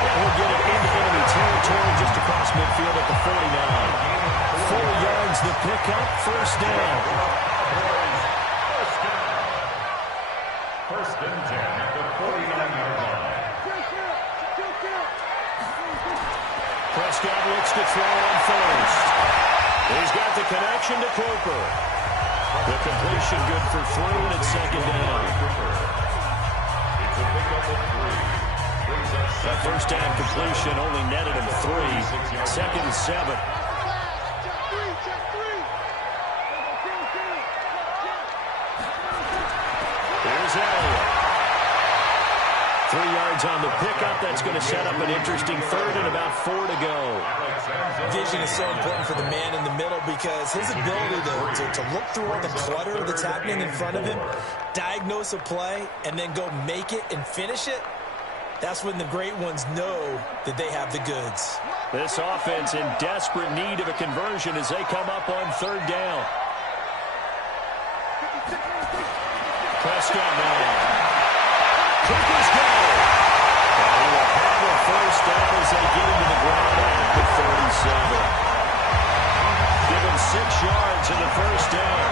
And he'll get it into enemy territory just across midfield at the 49. 4 yards the pickup, 1st down. 1st and 10 at the 49-yard line. Prescott looks to throw on 1st. He's got the connection to Cooper. The completion good for 3, and it's 2nd down. It's a pickup of 3. Brings up That 1st down completion only netted him 3. 2nd and 7. Here's Elliott. 3 yards on the pickup. That's going to set up an interesting 3rd and about 4 to go. Vision is so important for the man in the middle because his ability to look through all the clutter that's happening in front of him, diagnose a play, and then go make it and finish it, that's when the great ones know that they have the goods. This offense in desperate need of a conversion as they come up on 3rd down. Prescott now. Cooper's goal. And he will have a 1st down as they get into the ground at the 37. Give him 6 yards in the 1st down.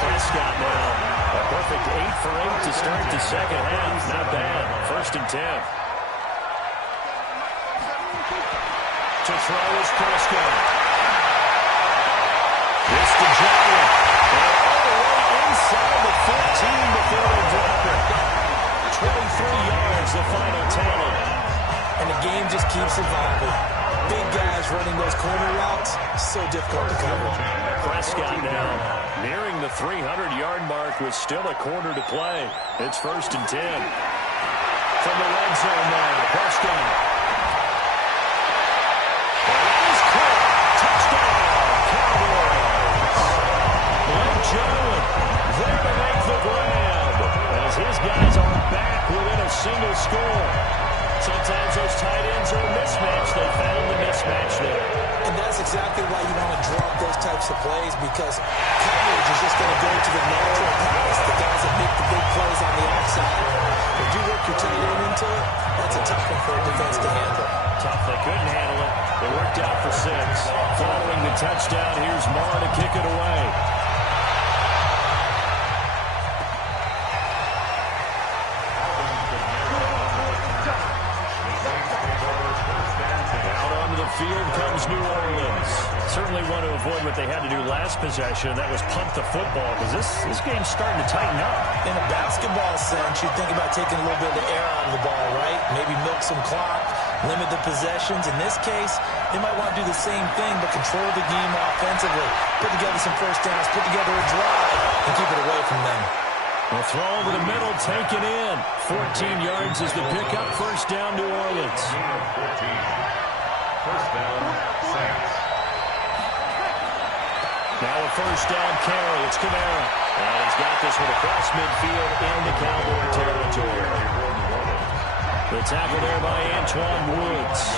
Prescott now. A perfect 8 for 8 to start the second half. Not bad. 1st and 10. To throw is Prescott. It's to Giant. And all the way inside the 15 before they drop it. 23 yards, the final tally. And the game just keeps evolving. Big guys running those corner routes, so difficult to cover. Prescott now nearing the 300-yard mark with still a quarter to play. It's 1st and 10. From the red zone now, Prescott. That is caught. Touchdown, Cowboys. Blake Jarwin there to make the grab as his guys are back within a single score. Sometimes those tight ends are a mismatch. They found the mismatch there. And that's exactly why you want to draw up those types of plays because coverage is just going to go to the natural pass, the guys that make the big plays on the outside. But do work your tight end into it, that's a tough one for a defense to handle. Tough, they couldn't handle it. They worked out for 6. Following the touchdown, here's Marr to kick it away. Out onto the field comes New Orleans. Certainly want to avoid what they had to do last possession. That was punt the football, because this game's starting to tighten up. In a basketball sense, you think about taking a little bit of the air out of the ball, right? Maybe milk some clock, limit the possessions. In this case, they might want to do the same thing, but control the game offensively. Put together some first downs, put together a drive, and keep it away from them. A throw over the middle, taken in. 14 yards is the pickup. First down, New Orleans. First down, Saints. Now a first down carry. It's Kamara. And he's got this one across midfield into Cowboy territory. The tackle there by Antoine Woods.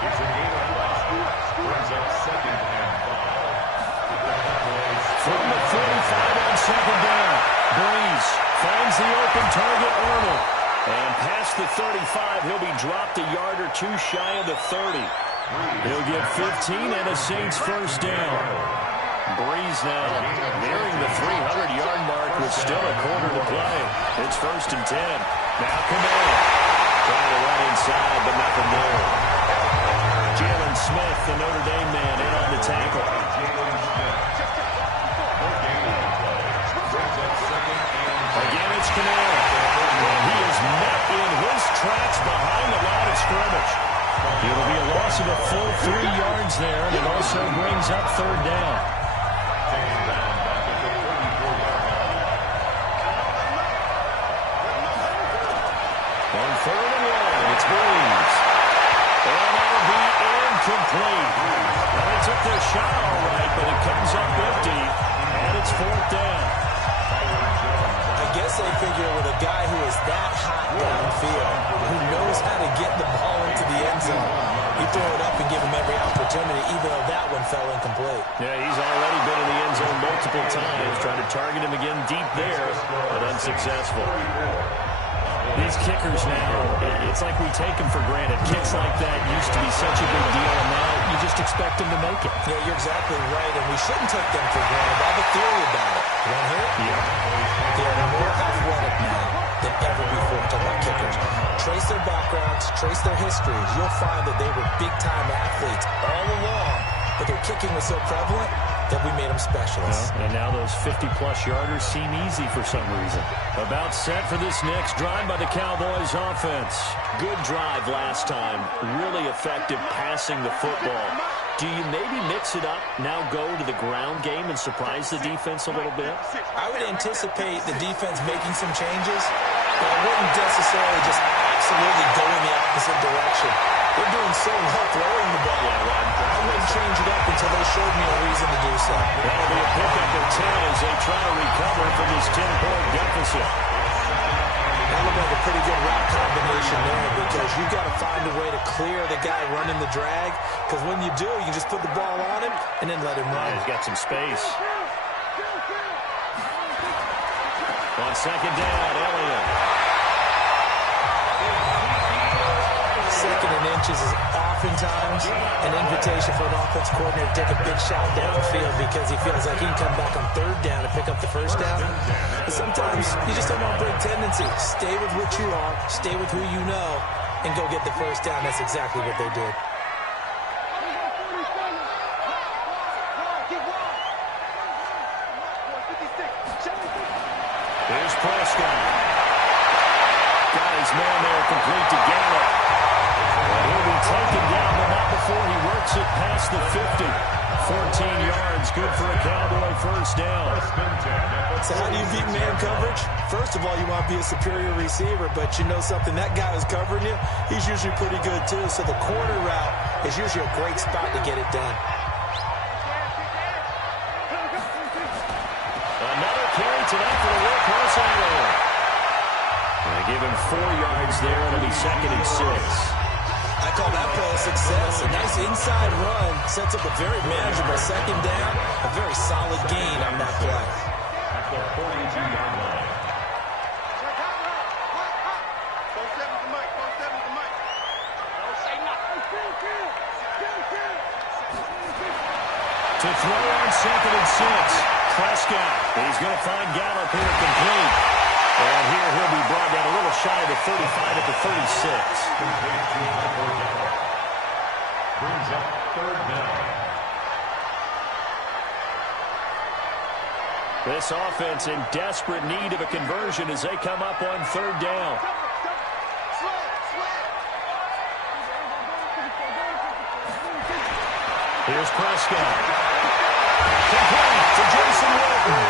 It's a gain of 5. Brings up 2nd and 5. From the 45 on 2nd down. Breeze finds the open target, Arnold. And past the 35, he'll be dropped a yard or 2 shy of the 30. He'll get 15 and a Saints first down. Breeze now nearing the 300-yard mark with still a quarter to play. It's 1st and 10. Now Kamara trying to run inside, but nothing there. Jalen Smith, the Notre Dame man, in on the tackle. Again, it's Kamara. He is met in his tracks behind the line of scrimmage. It'll be a loss of a full 3 yards there, and it also brings up 3rd down. On 3rd and 1, it's Breeze. And that'll be incomplete. And they took their shot all right, but it comes up empty, and it's 4th down. I guess they figure with a guy who is that hot downfield, who knows how to get the ball into the end zone, you throw it up and give him every opportunity, even though that one fell incomplete. Yeah, he's already been in the end zone multiple times, trying to target him again deep there, but unsuccessful. These kickers now, it's like we take them for granted. Kicks like that used to be such a big deal, and now you just expect them to make it. Yeah, you're exactly right, and we shouldn't take them for granted. I have a theory about it. You want to hear it? Yeah. They are more athletic now than ever before. Talking about kickers. Trace their backgrounds, trace their histories. You'll find that they were big-time athletes all along, but their kicking was so prevalent that we made them specialists. And now those 50-plus yarders seem easy for some reason. About set for this next drive by the Cowboys offense. Good drive last time. Really effective passing the football. Do you maybe mix it up, now go to the ground game and surprise the defense a little bit? I would anticipate the defense making some changes, but I wouldn't necessarily just absolutely go in the opposite direction. They're doing so well throwing the ball. I wouldn't change it up until they showed me a reason to do so. That'll be a pickup of 10 as they try to recover from this 10-point deficit. That looked like a pretty good route combination there, because you've got to find a way to clear the guy running the drag, because when you do, you can just put the ball on him and then let him run. He's got some space. On 2nd down, Elliott. 2nd and inches is oftentimes an invitation for an offense coordinator to take a big shot downfield, because he feels like he can come back on 3rd down and pick up the first down. But sometimes you just don't want to break tendency. Stay with what you are, stay with who you know, and go get the first down. That's exactly what they did. Here's Prescott. Got his man there, complete to Gallup. He'll be taken down, but not before he works it past the 50. 14 yards, good for a Cowboy first down. So how do you beat man coverage? First of all, you want to be a superior receiver, but you know something, that guy who's covering you, he's usually pretty good too. So the corner route is usually a great spot to get it done. Another carry tonight for the workhorse Allen. They give him 4 yards there, and it'll be 2nd and 6. I call that play a success. A nice inside run sets up a very manageable 2nd down. A very solid gain on that play. At the 42-yard line. To throw on 2nd and 6. Prescott. He's going to find Gallup here complete. And here he'll be brought down a little shy of the 35 at the 36. Brings up 3rd down. This offense in desperate need of a conversion as they come up on 3rd down. Here's Prescott. Complete to Jason Witten.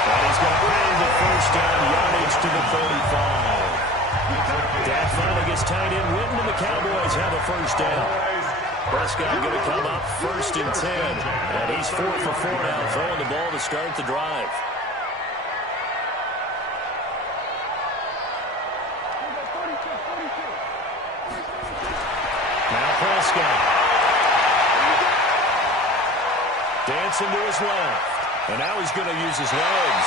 And he's going to pound the 1st down yardage to the 35. That finally gets tied in. Witten and the Cowboys have a 1st down. Prescott going to come up 1st and 10. And he's 4 for 4 now, throwing the ball to start the drive. Now Prescott. Dancing to his left. And now he's going to use his legs.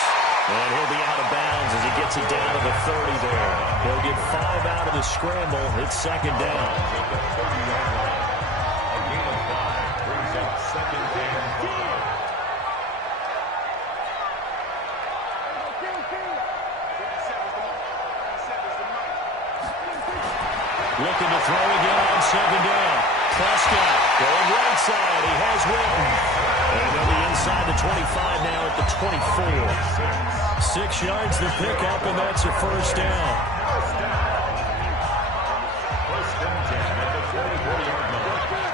And he'll be out of bounds as he gets it down to the 30 there. He'll get 5 out of the scramble. It's 2nd down. A gain of 5 brings up 2nd and 5. Looking to throw again on 2nd down. Prescott going right side. He has Witten. And they'll be inside the 25 now at the 24. 6 yards the pickup, and that's a 1st down. 1st and 10 at the 24-yard line.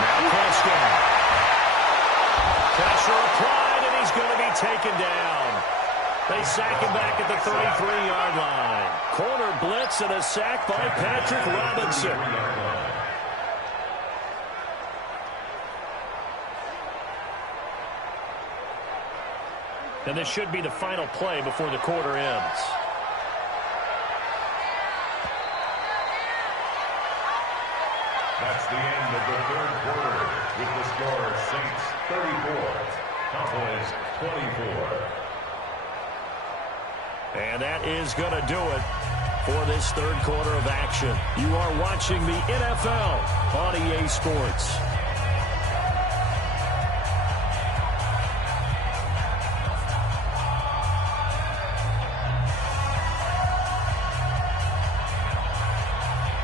Now Prescott. Pressure applied, and he's going to be taken down. They sack him back at the 33-yard line. Corner blitz and a sack by Patrick Robinson. And this should be the final play before the quarter ends. That's the end of the 3rd quarter with the score Saints 34, Cowboys 24. And that is going to do it for this 3rd quarter of action. You are watching the NFL on EA Sports.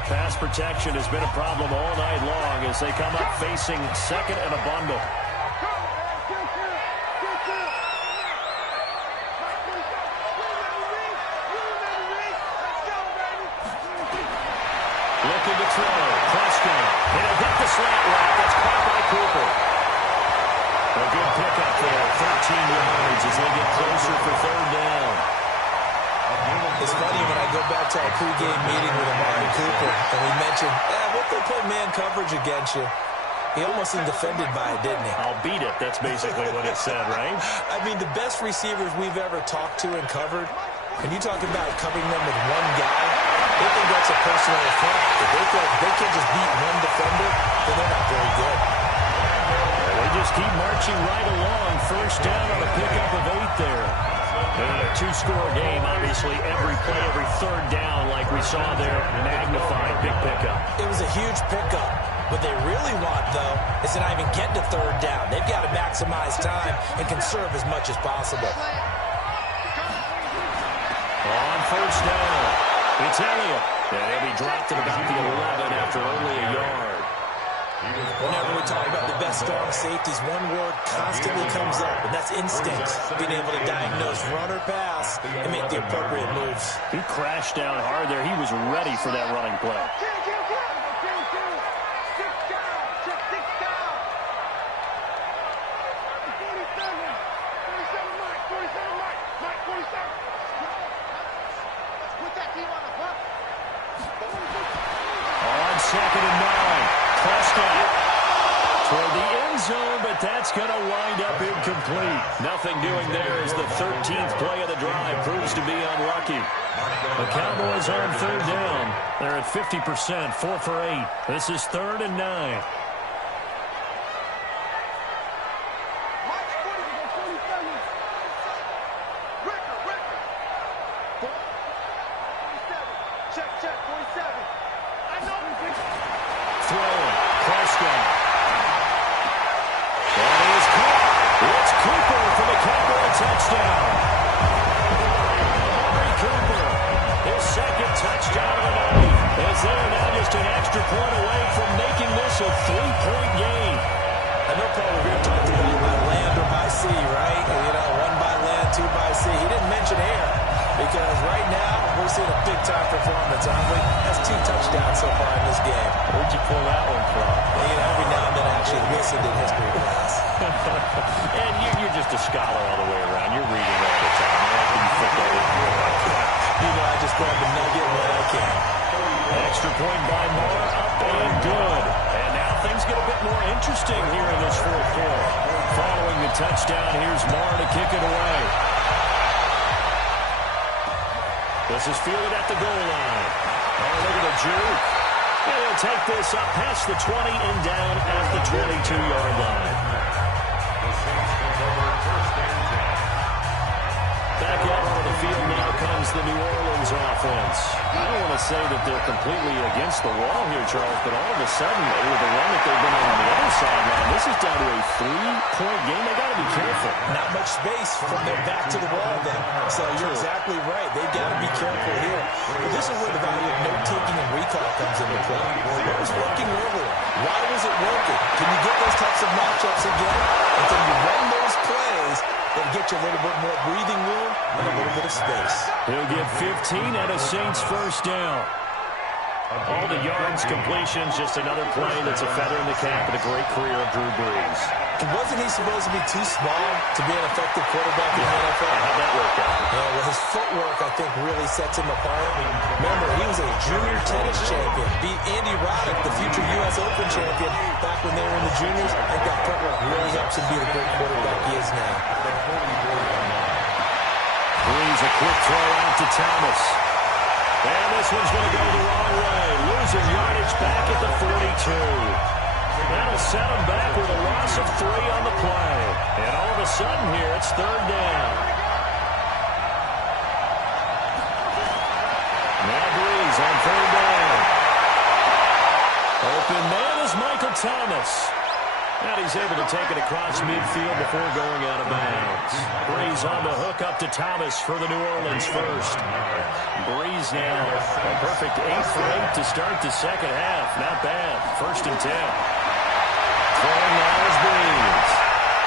Pass protection has been a problem all night long as they come up facing 2nd and a bundle. Looking to throw. Prescott. It'll hit the slant route. That's caught by Cooper. A good pickup there. 13 yards as they get closer for 3rd down. It's funny when I go back to our pregame meeting with Amari Cooper, and we mentioned, what they play man coverage against you. He almost seemed offended by it, didn't he? I'll beat it. That's basically what it said, right? I mean, the best receivers we've ever talked to and covered, and you talk about covering them with one guy, they think that's a personal affront. If they feel like they can't just beat one defender, then they're not very good. They just keep marching right along. 1st down on a pickup of 8 there. In a 2-score game, obviously, every play, every 3rd down, like we saw there, magnified big pickup. It was a huge pickup. What they really want, though, is to not even get to 3rd down. They've got to maximize time and conserve as much as possible. On 1st down, it's Elliott. And he'll be dropped at about the 11 after only a yard. Whenever we talk about the best strong safeties, one word constantly comes up, and that's instincts. Being able to diagnose run or pass and make the appropriate moves. He crashed down hard there. He was ready for that running play. On 2nd and 9, Prescott toward the end zone, but that's going to wind up incomplete. Nothing doing there as the 13th play of the drive proves to be unlucky. The Cowboys on 3rd down. They're at 50%, 4 for 8. This is 3rd and 9. Check, 47. I know. Throwing. Prescott. And he is caught. It's Cooper for the Cowboy touchdown. Amari Cooper, his second touchdown of the night. As they're now just an extra point away from making this a 3-point game. I know Paul Revere talked about it by land or by sea, right? You know, one by land, two by sea. He didn't mention air because right now we're seeing a big-time performance, aren't we? That's 2 touchdowns so far in this game. Where'd you pull that one from? You know, every now and then I actually listened in history class. And you're just a scholar all the way around. You're reading all the time. You know, I just grab the nugget when I can. Extra point by Moore, up and good. And now things get a bit more interesting here in this fourth quarter. Following the touchdown, here's Moore to kick it away. This is fielded at the goal line. Oh, look at the juke. And he'll take this up past the 20 and down at the 22-yard line. Back out on the field now comes the New Orleans offense. I don't want to say that they're completely against the wall here, Charles, but all of a sudden, with the run that they've been on the other sideline, this is down to a 3-point game. They got to be careful. Not much space from their back to the wall then. So you're exactly right. They've got to be careful here. But this is where the value of note-taking and recall comes into play. What was working earlier? Why was it working? Can you get those types of matchups again? And can you run those plays that get you a little bit more breathing room and a little bit of space? He'll get 15 at a Saints first down. All the yards, completions, just another play that's a feather in the cap of the great career of Drew Brees. And wasn't he supposed to be too small to be an effective quarterback in the NFL? How'd that work out? Yeah, well, his footwork, I think, really sets him apart. Remember, he was a junior tennis champion. Beat Andy Roddick, the future U.S. Open champion, back when they were in the juniors. I think that footwork really helps him be the great quarterback he is now. Brees, a quick throw out to Thomas. And this one's going to go the wrong way. Losing yardage back at the 42. That'll set him back with a loss of 3 on the play. And all of a sudden here, it's third down. Now Brees on third down. Open man is Michael Thomas. And he's able to take it across midfield before going out of bounds. Brees on the hook up to Thomas for the New Orleans first. Brees now a perfect 8 for 8 to start the second half. Not bad. 1st and 10. Throwing now is Brees.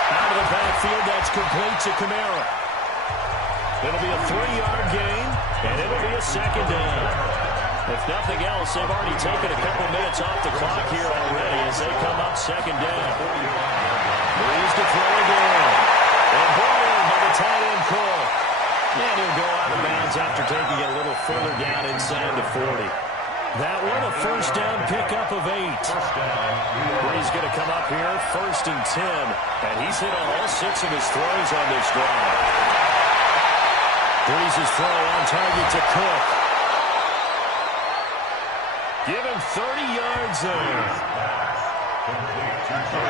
Out of the backfield, that's complete to Kamara. It'll be a 3-yard gain, and it'll be a second down. If nothing else, they've already taken a couple minutes off the clock here already as they come up second down. Brees to throw again. And brought in by the tight end Cole. And he'll go out of bounds after taking it a little further down inside the 40. That one, a first down pickup of 8. Brees going to come up here, 1st and 10. And he's hit on all 6 of his throws on this drive. Brees' throw on target to Cook. Give him 30 yards there.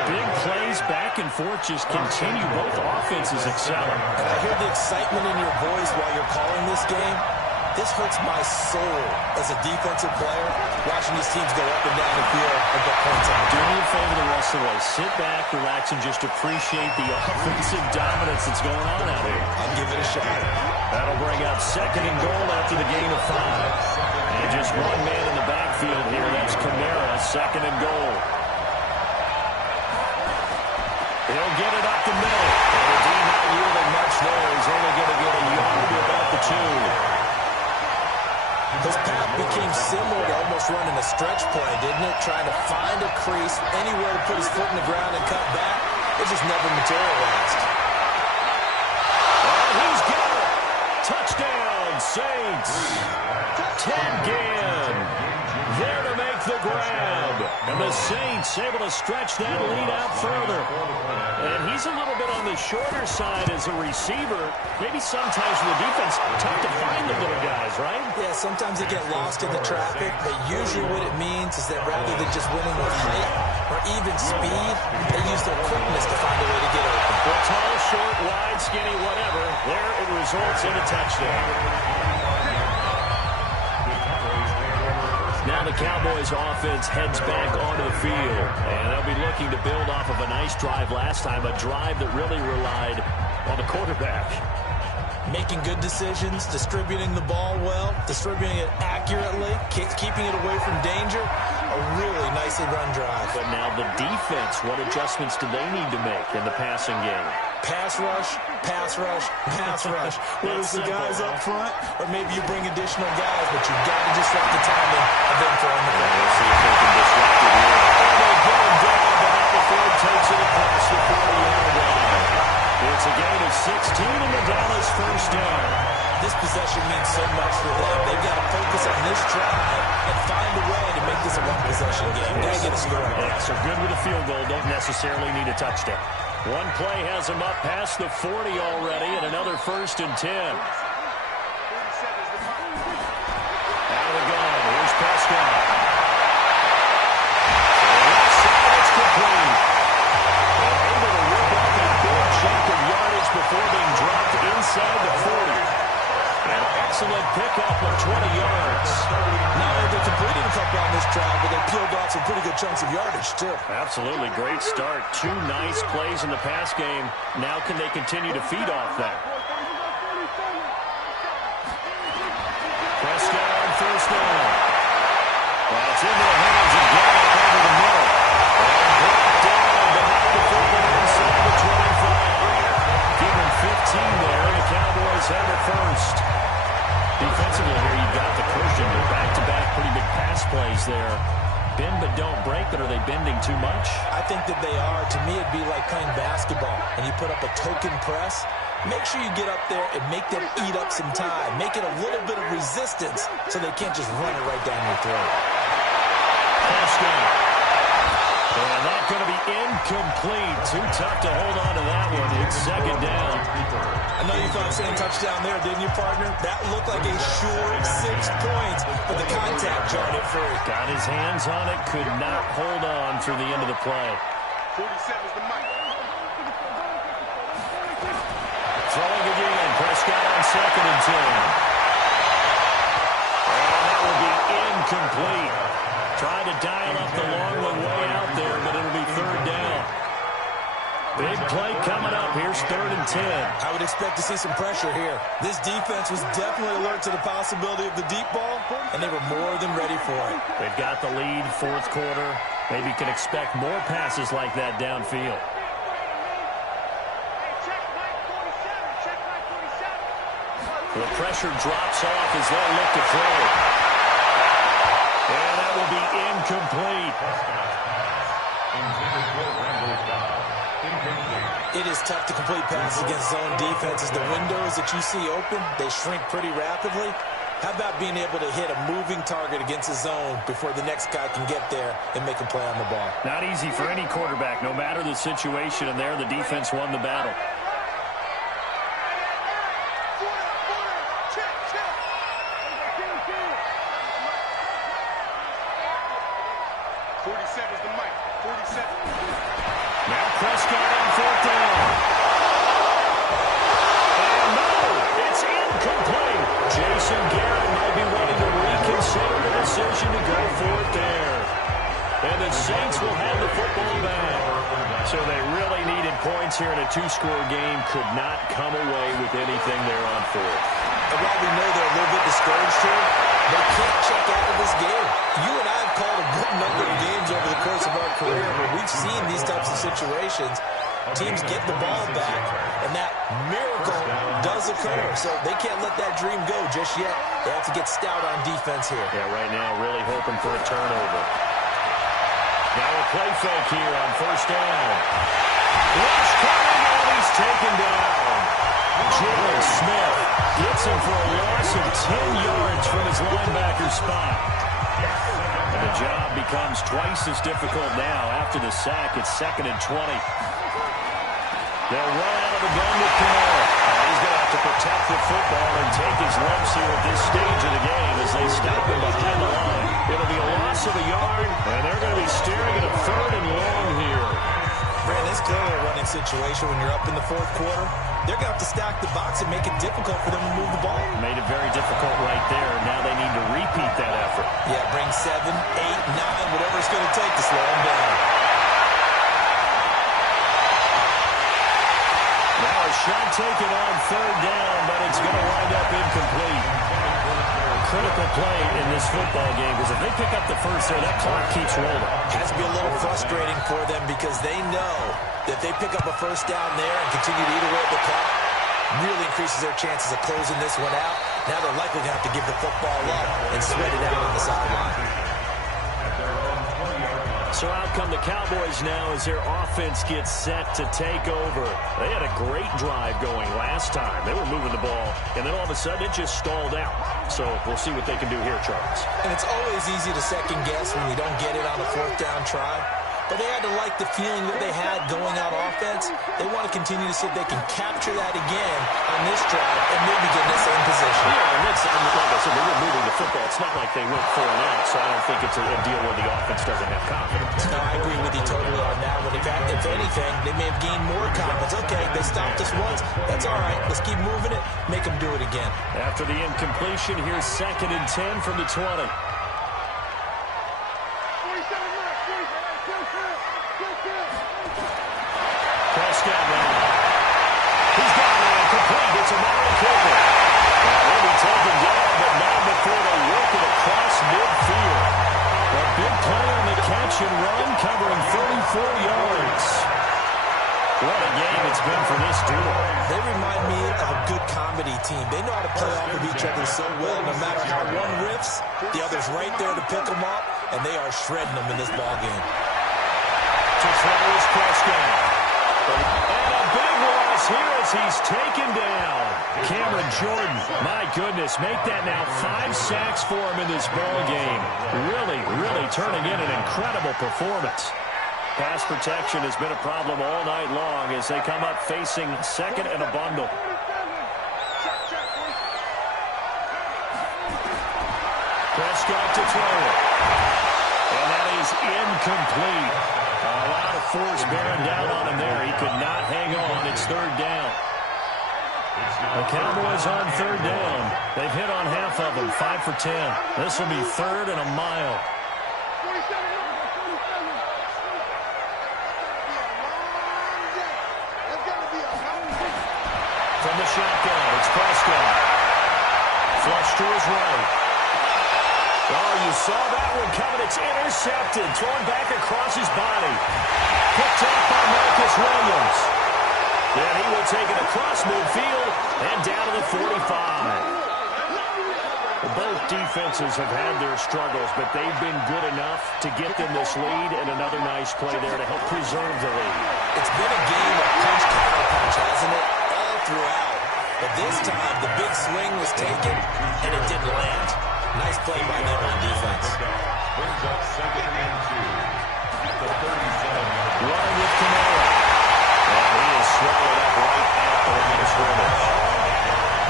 Big plays back and forth just continue. Both offenses excelling. And I hear the excitement in your voice while you're calling this game. This hurts my soul as a defensive player, watching these teams go up and down the field and get points on the Do game. me a favor the rest of the way. Sit back, relax, and just appreciate the offensive dominance that's going on out here. I'll give it a shot. That'll bring up 2nd and goal after the gain of 5. And just one man in the backfield here. That's Kamara, 2nd and goal. He'll get it up the middle. And the D not yielding much there. He's only going to get a yard to about the 2. His path became similar to almost running a stretch play, didn't it? Trying to find a crease, anywhere to put his foot in the ground and cut back. It just never materialized. And he's got it. Touchdown, Saints. Ted Ginn there to make the grab. And the Saints able to stretch that lead out further. And he's a little bit on the shorter side as a receiver. Maybe sometimes for the defense, tough to find the little guys, right? Yeah, sometimes they get lost in the traffic, but usually what it means is that rather than just winning with height or even speed, they use their quickness to find a way to get open. Well, tall, short, wide, skinny, whatever. There it results in a touchdown. the Cowboys offense heads back onto the field. And they'll be looking to build off of a nice drive last time, a drive that really relied on the quarterback. Making good decisions, distributing the ball well, distributing it accurately, keeping it away from danger. A really nicely run drive. But now the defense, what adjustments do they need to make in the passing game? Pass rush, pass rush, pass rush. Whether it's the guys up front or maybe you bring additional guys, but you've got to disrupt the timing of them throwing the ball. We'll see if they can disrupt it here. And they get him down, but Ford takes it across the 40-yard line. It's a gain of 16 in the Dallas first down. This possession means so much for them. They've got to focus on this drive and find a way to make this a one-possession game. Got to get a score. Yeah, so good with a field goal. Don't necessarily need a touchdown. One play has him up past the 40 already, and another 1st and 10. Out of the gun. Here's Prescott. It's complete. Able to rip up a big chunk of yardage before being dropped inside the 40. An excellent pickup of 20 yards. Not only they completed a couple on this drive, but they peeled off some pretty good chunks of yardage, too. Absolutely. Great start. 2 nice plays in the pass game. Now can they continue to feed off that? Prescott on first down. That's into the hands of Garrett over the middle. And brought down behind the 40 inside the 25. Give him 15 there, and the Cowboys have it first. Defensively here, you've got the cushion. They're back-to-back pretty big pass plays there. Bend but don't break, but are they bending too much? I think that they are. To me, it'd be like playing basketball, and you put up a token press. Make sure you get up there and make them eat up some time. Make it a little bit of resistance so they can't just run it right down your throat. Prescott. And that's going to be incomplete. Too tough to hold on to that one. It's 2nd down. I know you thought saying touchdown there, didn't you, partner? That looked like a sure 6 points, but the contact jarred it free. Got his hands on it, could not hold on through the end of the play. 47's the mic. Throwing again, Prescott on 2nd and 10. And that will be incomplete. Trying to dial up the long one way out there, but it'll be 3rd down. Big play coming up. Here's 3rd and 10. I would expect to see some pressure here. This defense was definitely alert to the possibility of the deep ball, and they were more than ready for it. They've got the lead, 4th quarter. Maybe can expect more passes like that downfield. The pressure drops off as they look to throw it. And that will be incomplete. It is tough to complete passes against zone defenses. The windows that you see open, they shrink pretty rapidly. How about being able to hit a moving target against a zone before the next guy can get there and make a play on the ball? Not easy for any quarterback, no matter the situation, and there the defense won the battle. Now Prescott on 4th down. And no, it's incomplete. Jason Garrett might be wanting to reconsider the decision to go for it there. And the Saints will have the football back. So they really needed points here in a 2-score game. Could not come away with anything there on 4th. And while we know they're a little bit discouraged here, they can't check out of this game. You and I have called a good number of games over the course of our career where we've seen these types of situations. Teams get the ball back, and that miracle does occur. So they can't let that dream go just yet. They have to get stout on defense here. Yeah, right now really hoping for a turnover. Now a play fake here on 1st down. Rush coming, and he's taken down. Jalen Smith gets him for a loss of 10 yards from his linebacker spot. And the job becomes twice as difficult now. After the sack, it's 2nd and 20. They'll run out of the gun with Camara. He's going to have to protect the football and take his lumps here at this stage of the game as they stop him behind the line. It'll be a loss of a yard, and they're going to be staring at a 3rd and long here. Brandon, it's clearly a running situation when you're up in the 4th quarter. They're going to have to stack the box and make it difficult for them to move the ball. Made it very difficult right there. Now they need to repeat that effort. Yeah, bring 7 critical play in this football game because if they pick up the first there, that clock keeps rolling. It has to be a little frustrating for them because they know that if they pick up a first down there and continue to eat away at the clock, really increases their chances of closing this one out. Now they're likely to have to give the football up and sweat it out on the sideline. So out come the Cowboys now as their offense gets set to take over. They had a great drive going last time. They were moving the ball, and then all of a sudden it just stalled out. So we'll see what they can do here, Charles. And it's always easy to second guess when you don't get it on a fourth down try. But they had to like the feeling that they had going on offense. They want to continue to see if they can capture that again on this drive and maybe get in the same position. Yeah, and that's, like I said, they were moving the football. It's not like they went 4 and out, so I don't think it's a deal where the offense doesn't have confidence. No, I agree with you totally on that one. In fact, if anything, they may have gained more confidence. Okay, they stopped us once. That's all right. Let's keep moving it. Make them do it again. After the incompletion, here's 2nd and 10 from the 20. Prescott now. He's got it complete. It's a Amari Cooper. Will be taken down, but not before they work it across midfield. A big play on the catch and run, covering 34 yards. What a game it's been for this duo. They remind me of a good comedy team. They know how to play off of each other so well. No matter how one riffs, the other's right there to pick them up, and they are shredding them in this ballgame. To throw is Prescott. And a big loss here as he's taken down. Cameron Jordan, my goodness, make that now 5 sacks for him in this ballgame. Really, really turning in an incredible performance. Pass protection has been a problem all night long as they come up facing 2nd and a bundle. Prescott to throw it. And that is incomplete. A lot of force bearing down on him there. He could not hang on. It's 3rd down. The Cowboys on 3rd down. They've hit on half of them, 5 for 10. This will be 3rd and a mile. From the shotgun, it's Prescott. Flush to his right. Oh, you saw that one coming. It's intercepted. Thrown back across his body. Picked up by Marcus Williams. Then he will take it across midfield and down to the 45. Both defenses have had their struggles, but they've been good enough to get them this lead, and another nice play there to help preserve the lead. It's been a game of punch-counter-punch, hasn't it? All throughout. But this time, the big swing was taken, and it didn't land. Nice play by them on defense. Brings up 2nd and 2 at the 37-yard line. Running with Kamara. And he is swallowed up right at the line of scrimmage.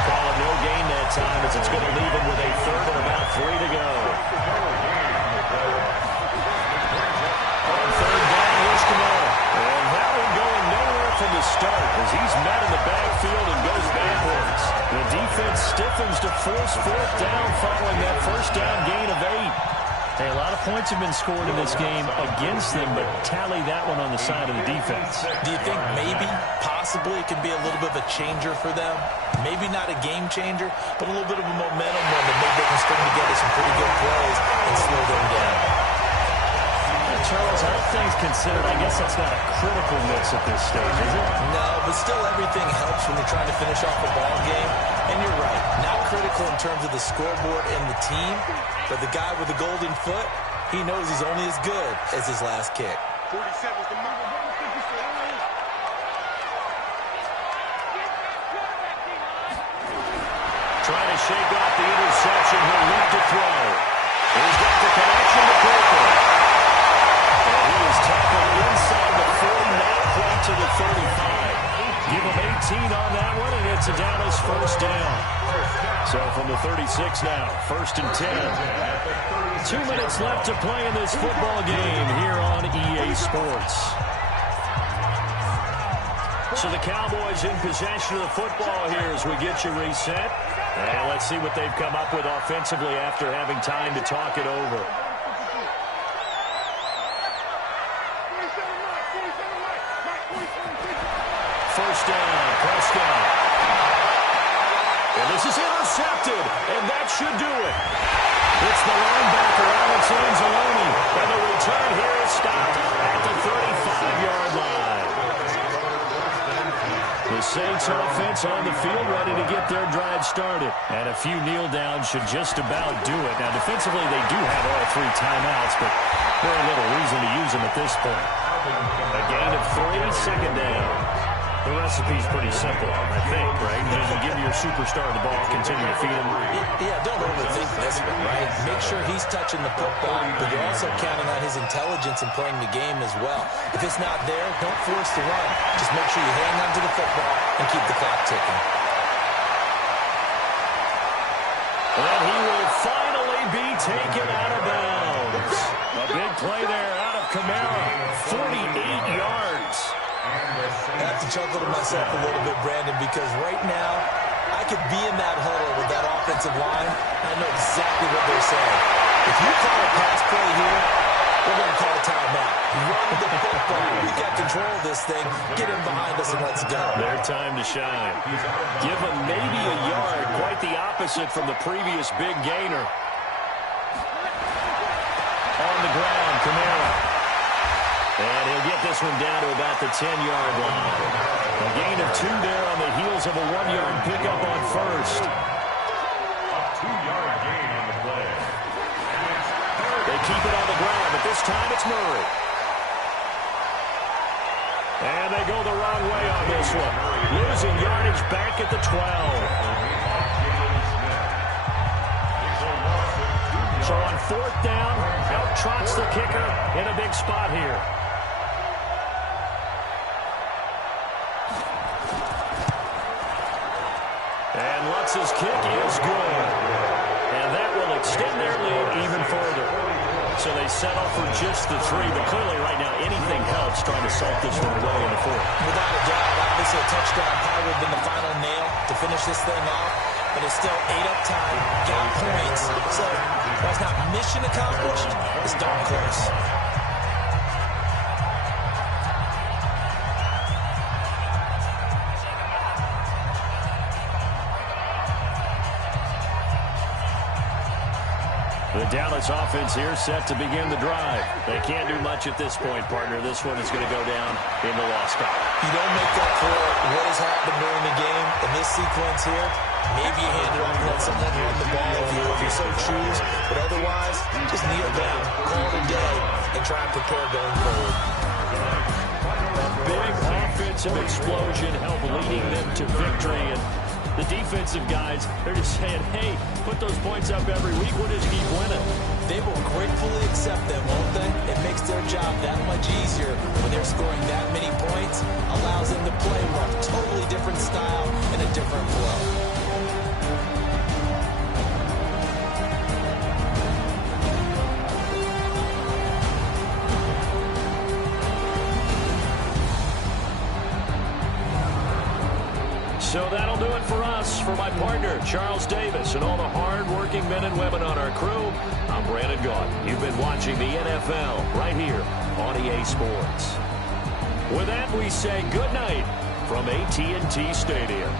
Call it no gain that time as it's going to leave him with a 3rd and about 3 to go. On 3rd down, here's Kamara. And that one going nowhere from the start as he's met in the backfield and goes backwards. The defense stiffens to force 4th down following that 1st down gain of 8. Hey, a lot of points have been scored in this game against them, but tally that one on the side of the defense. Do you think maybe, possibly, it can be a little bit of a changer for them? Maybe not a game changer, but a little bit of a momentum one that maybe they can string together some pretty good plays and slow them down. Charles, all things considered, I guess that's not a critical miss at this stage, is it? No, but still everything helps when you're trying to finish off a ball game. And you're right, not critical in terms of the scoreboard and the team, but the guy with the golden foot, he knows he's only as good as his last kick. 47's the move. Trying to shake off the interception. He'll lead to throw. He's got the connection to Cooper. And he is tackled inside the 40, now quite to the 35. Give him 18 on that one, and it's a Dallas 1st down. So from the 36 now, 1st and 10. 2 minutes left to play in this football game here on EA Sports. So the Cowboys in possession of the football here as we get you reset. And let's see what they've come up with offensively after having time to talk it over. First down, Prescott. And this is intercepted. And that's should do it. It's the linebacker, Alex Anzalone, and the return here is stopped at the 35-yard line. The Saints offense on the field ready to get their drive started. And a few kneel downs should just about do it. Now, defensively, they do have all 3 timeouts, but very little reason to use them at this point. A gain of 3, second down. The recipe's pretty simple, I think, right? Just give your superstar the ball, continue to feed him. Yeah, don't overthink this one, right? Make sure he's touching the football, but you're also counting on his intelligence in playing the game as well. If it's not there, don't force the run. Just make sure you hang on to the football and keep the clock ticking. And he will finally be taken out of bounds. A big play there out of Kamara, 48 yards. I have to chuckle to myself a little bit, Brandon, because right now I could be in that huddle with that offensive line. I know exactly what they're saying. If you call a pass play here, we're going to call a timeout. Run the football. We got control of this thing. Get him behind us and let's go. Their time to shine. Give him maybe a yard. Quite the opposite from the previous big gainer. On the ground, Kamara. And he'll get this one down to about the 10-yard line. A gain of 2 there on the heels of a 1-yard pickup on first. A 2-yard gain on the play. They keep it on the ground, but this time it's Murray. And they go the wrong way on this one. Losing yardage back at the 12. So on 4th down, out trots the kicker in a big spot here. And Lutz's kick is good. And that will extend their lead even further. So they settle for just the 3, but clearly right now anything helps trying to salt this one away in the 4th. Without a doubt, obviously a touchdown probably would have been the final nail to finish this thing off, but it's still 8 up time, got points. So that's not mission accomplished, it's darn close. The Dallas offense here set to begin the drive. They can't do much at this point, partner. This one is going to go down in the loss column. You don't make up for what has happened during the game in this sequence here. Maybe you hand it off and let someone run the ball if you so choose. But otherwise, just kneel down, call it a day, and try and prepare going forward. A big offensive explosion helped leading them to victory. And the defensive guys, they're just saying, hey, put those points up every week. We'll just keep winning. They will gratefully accept them, won't they? It makes their job that much easier when they're scoring that many points. Allows them to play with a totally different style and a different flow. So that'll do it for us. For my partner, Charles Davis, and all the hard-working men and women on our crew, I'm Brandon Gaudin. You've been watching the NFL right here on EA Sports. With that, we say good night from AT&T Stadium.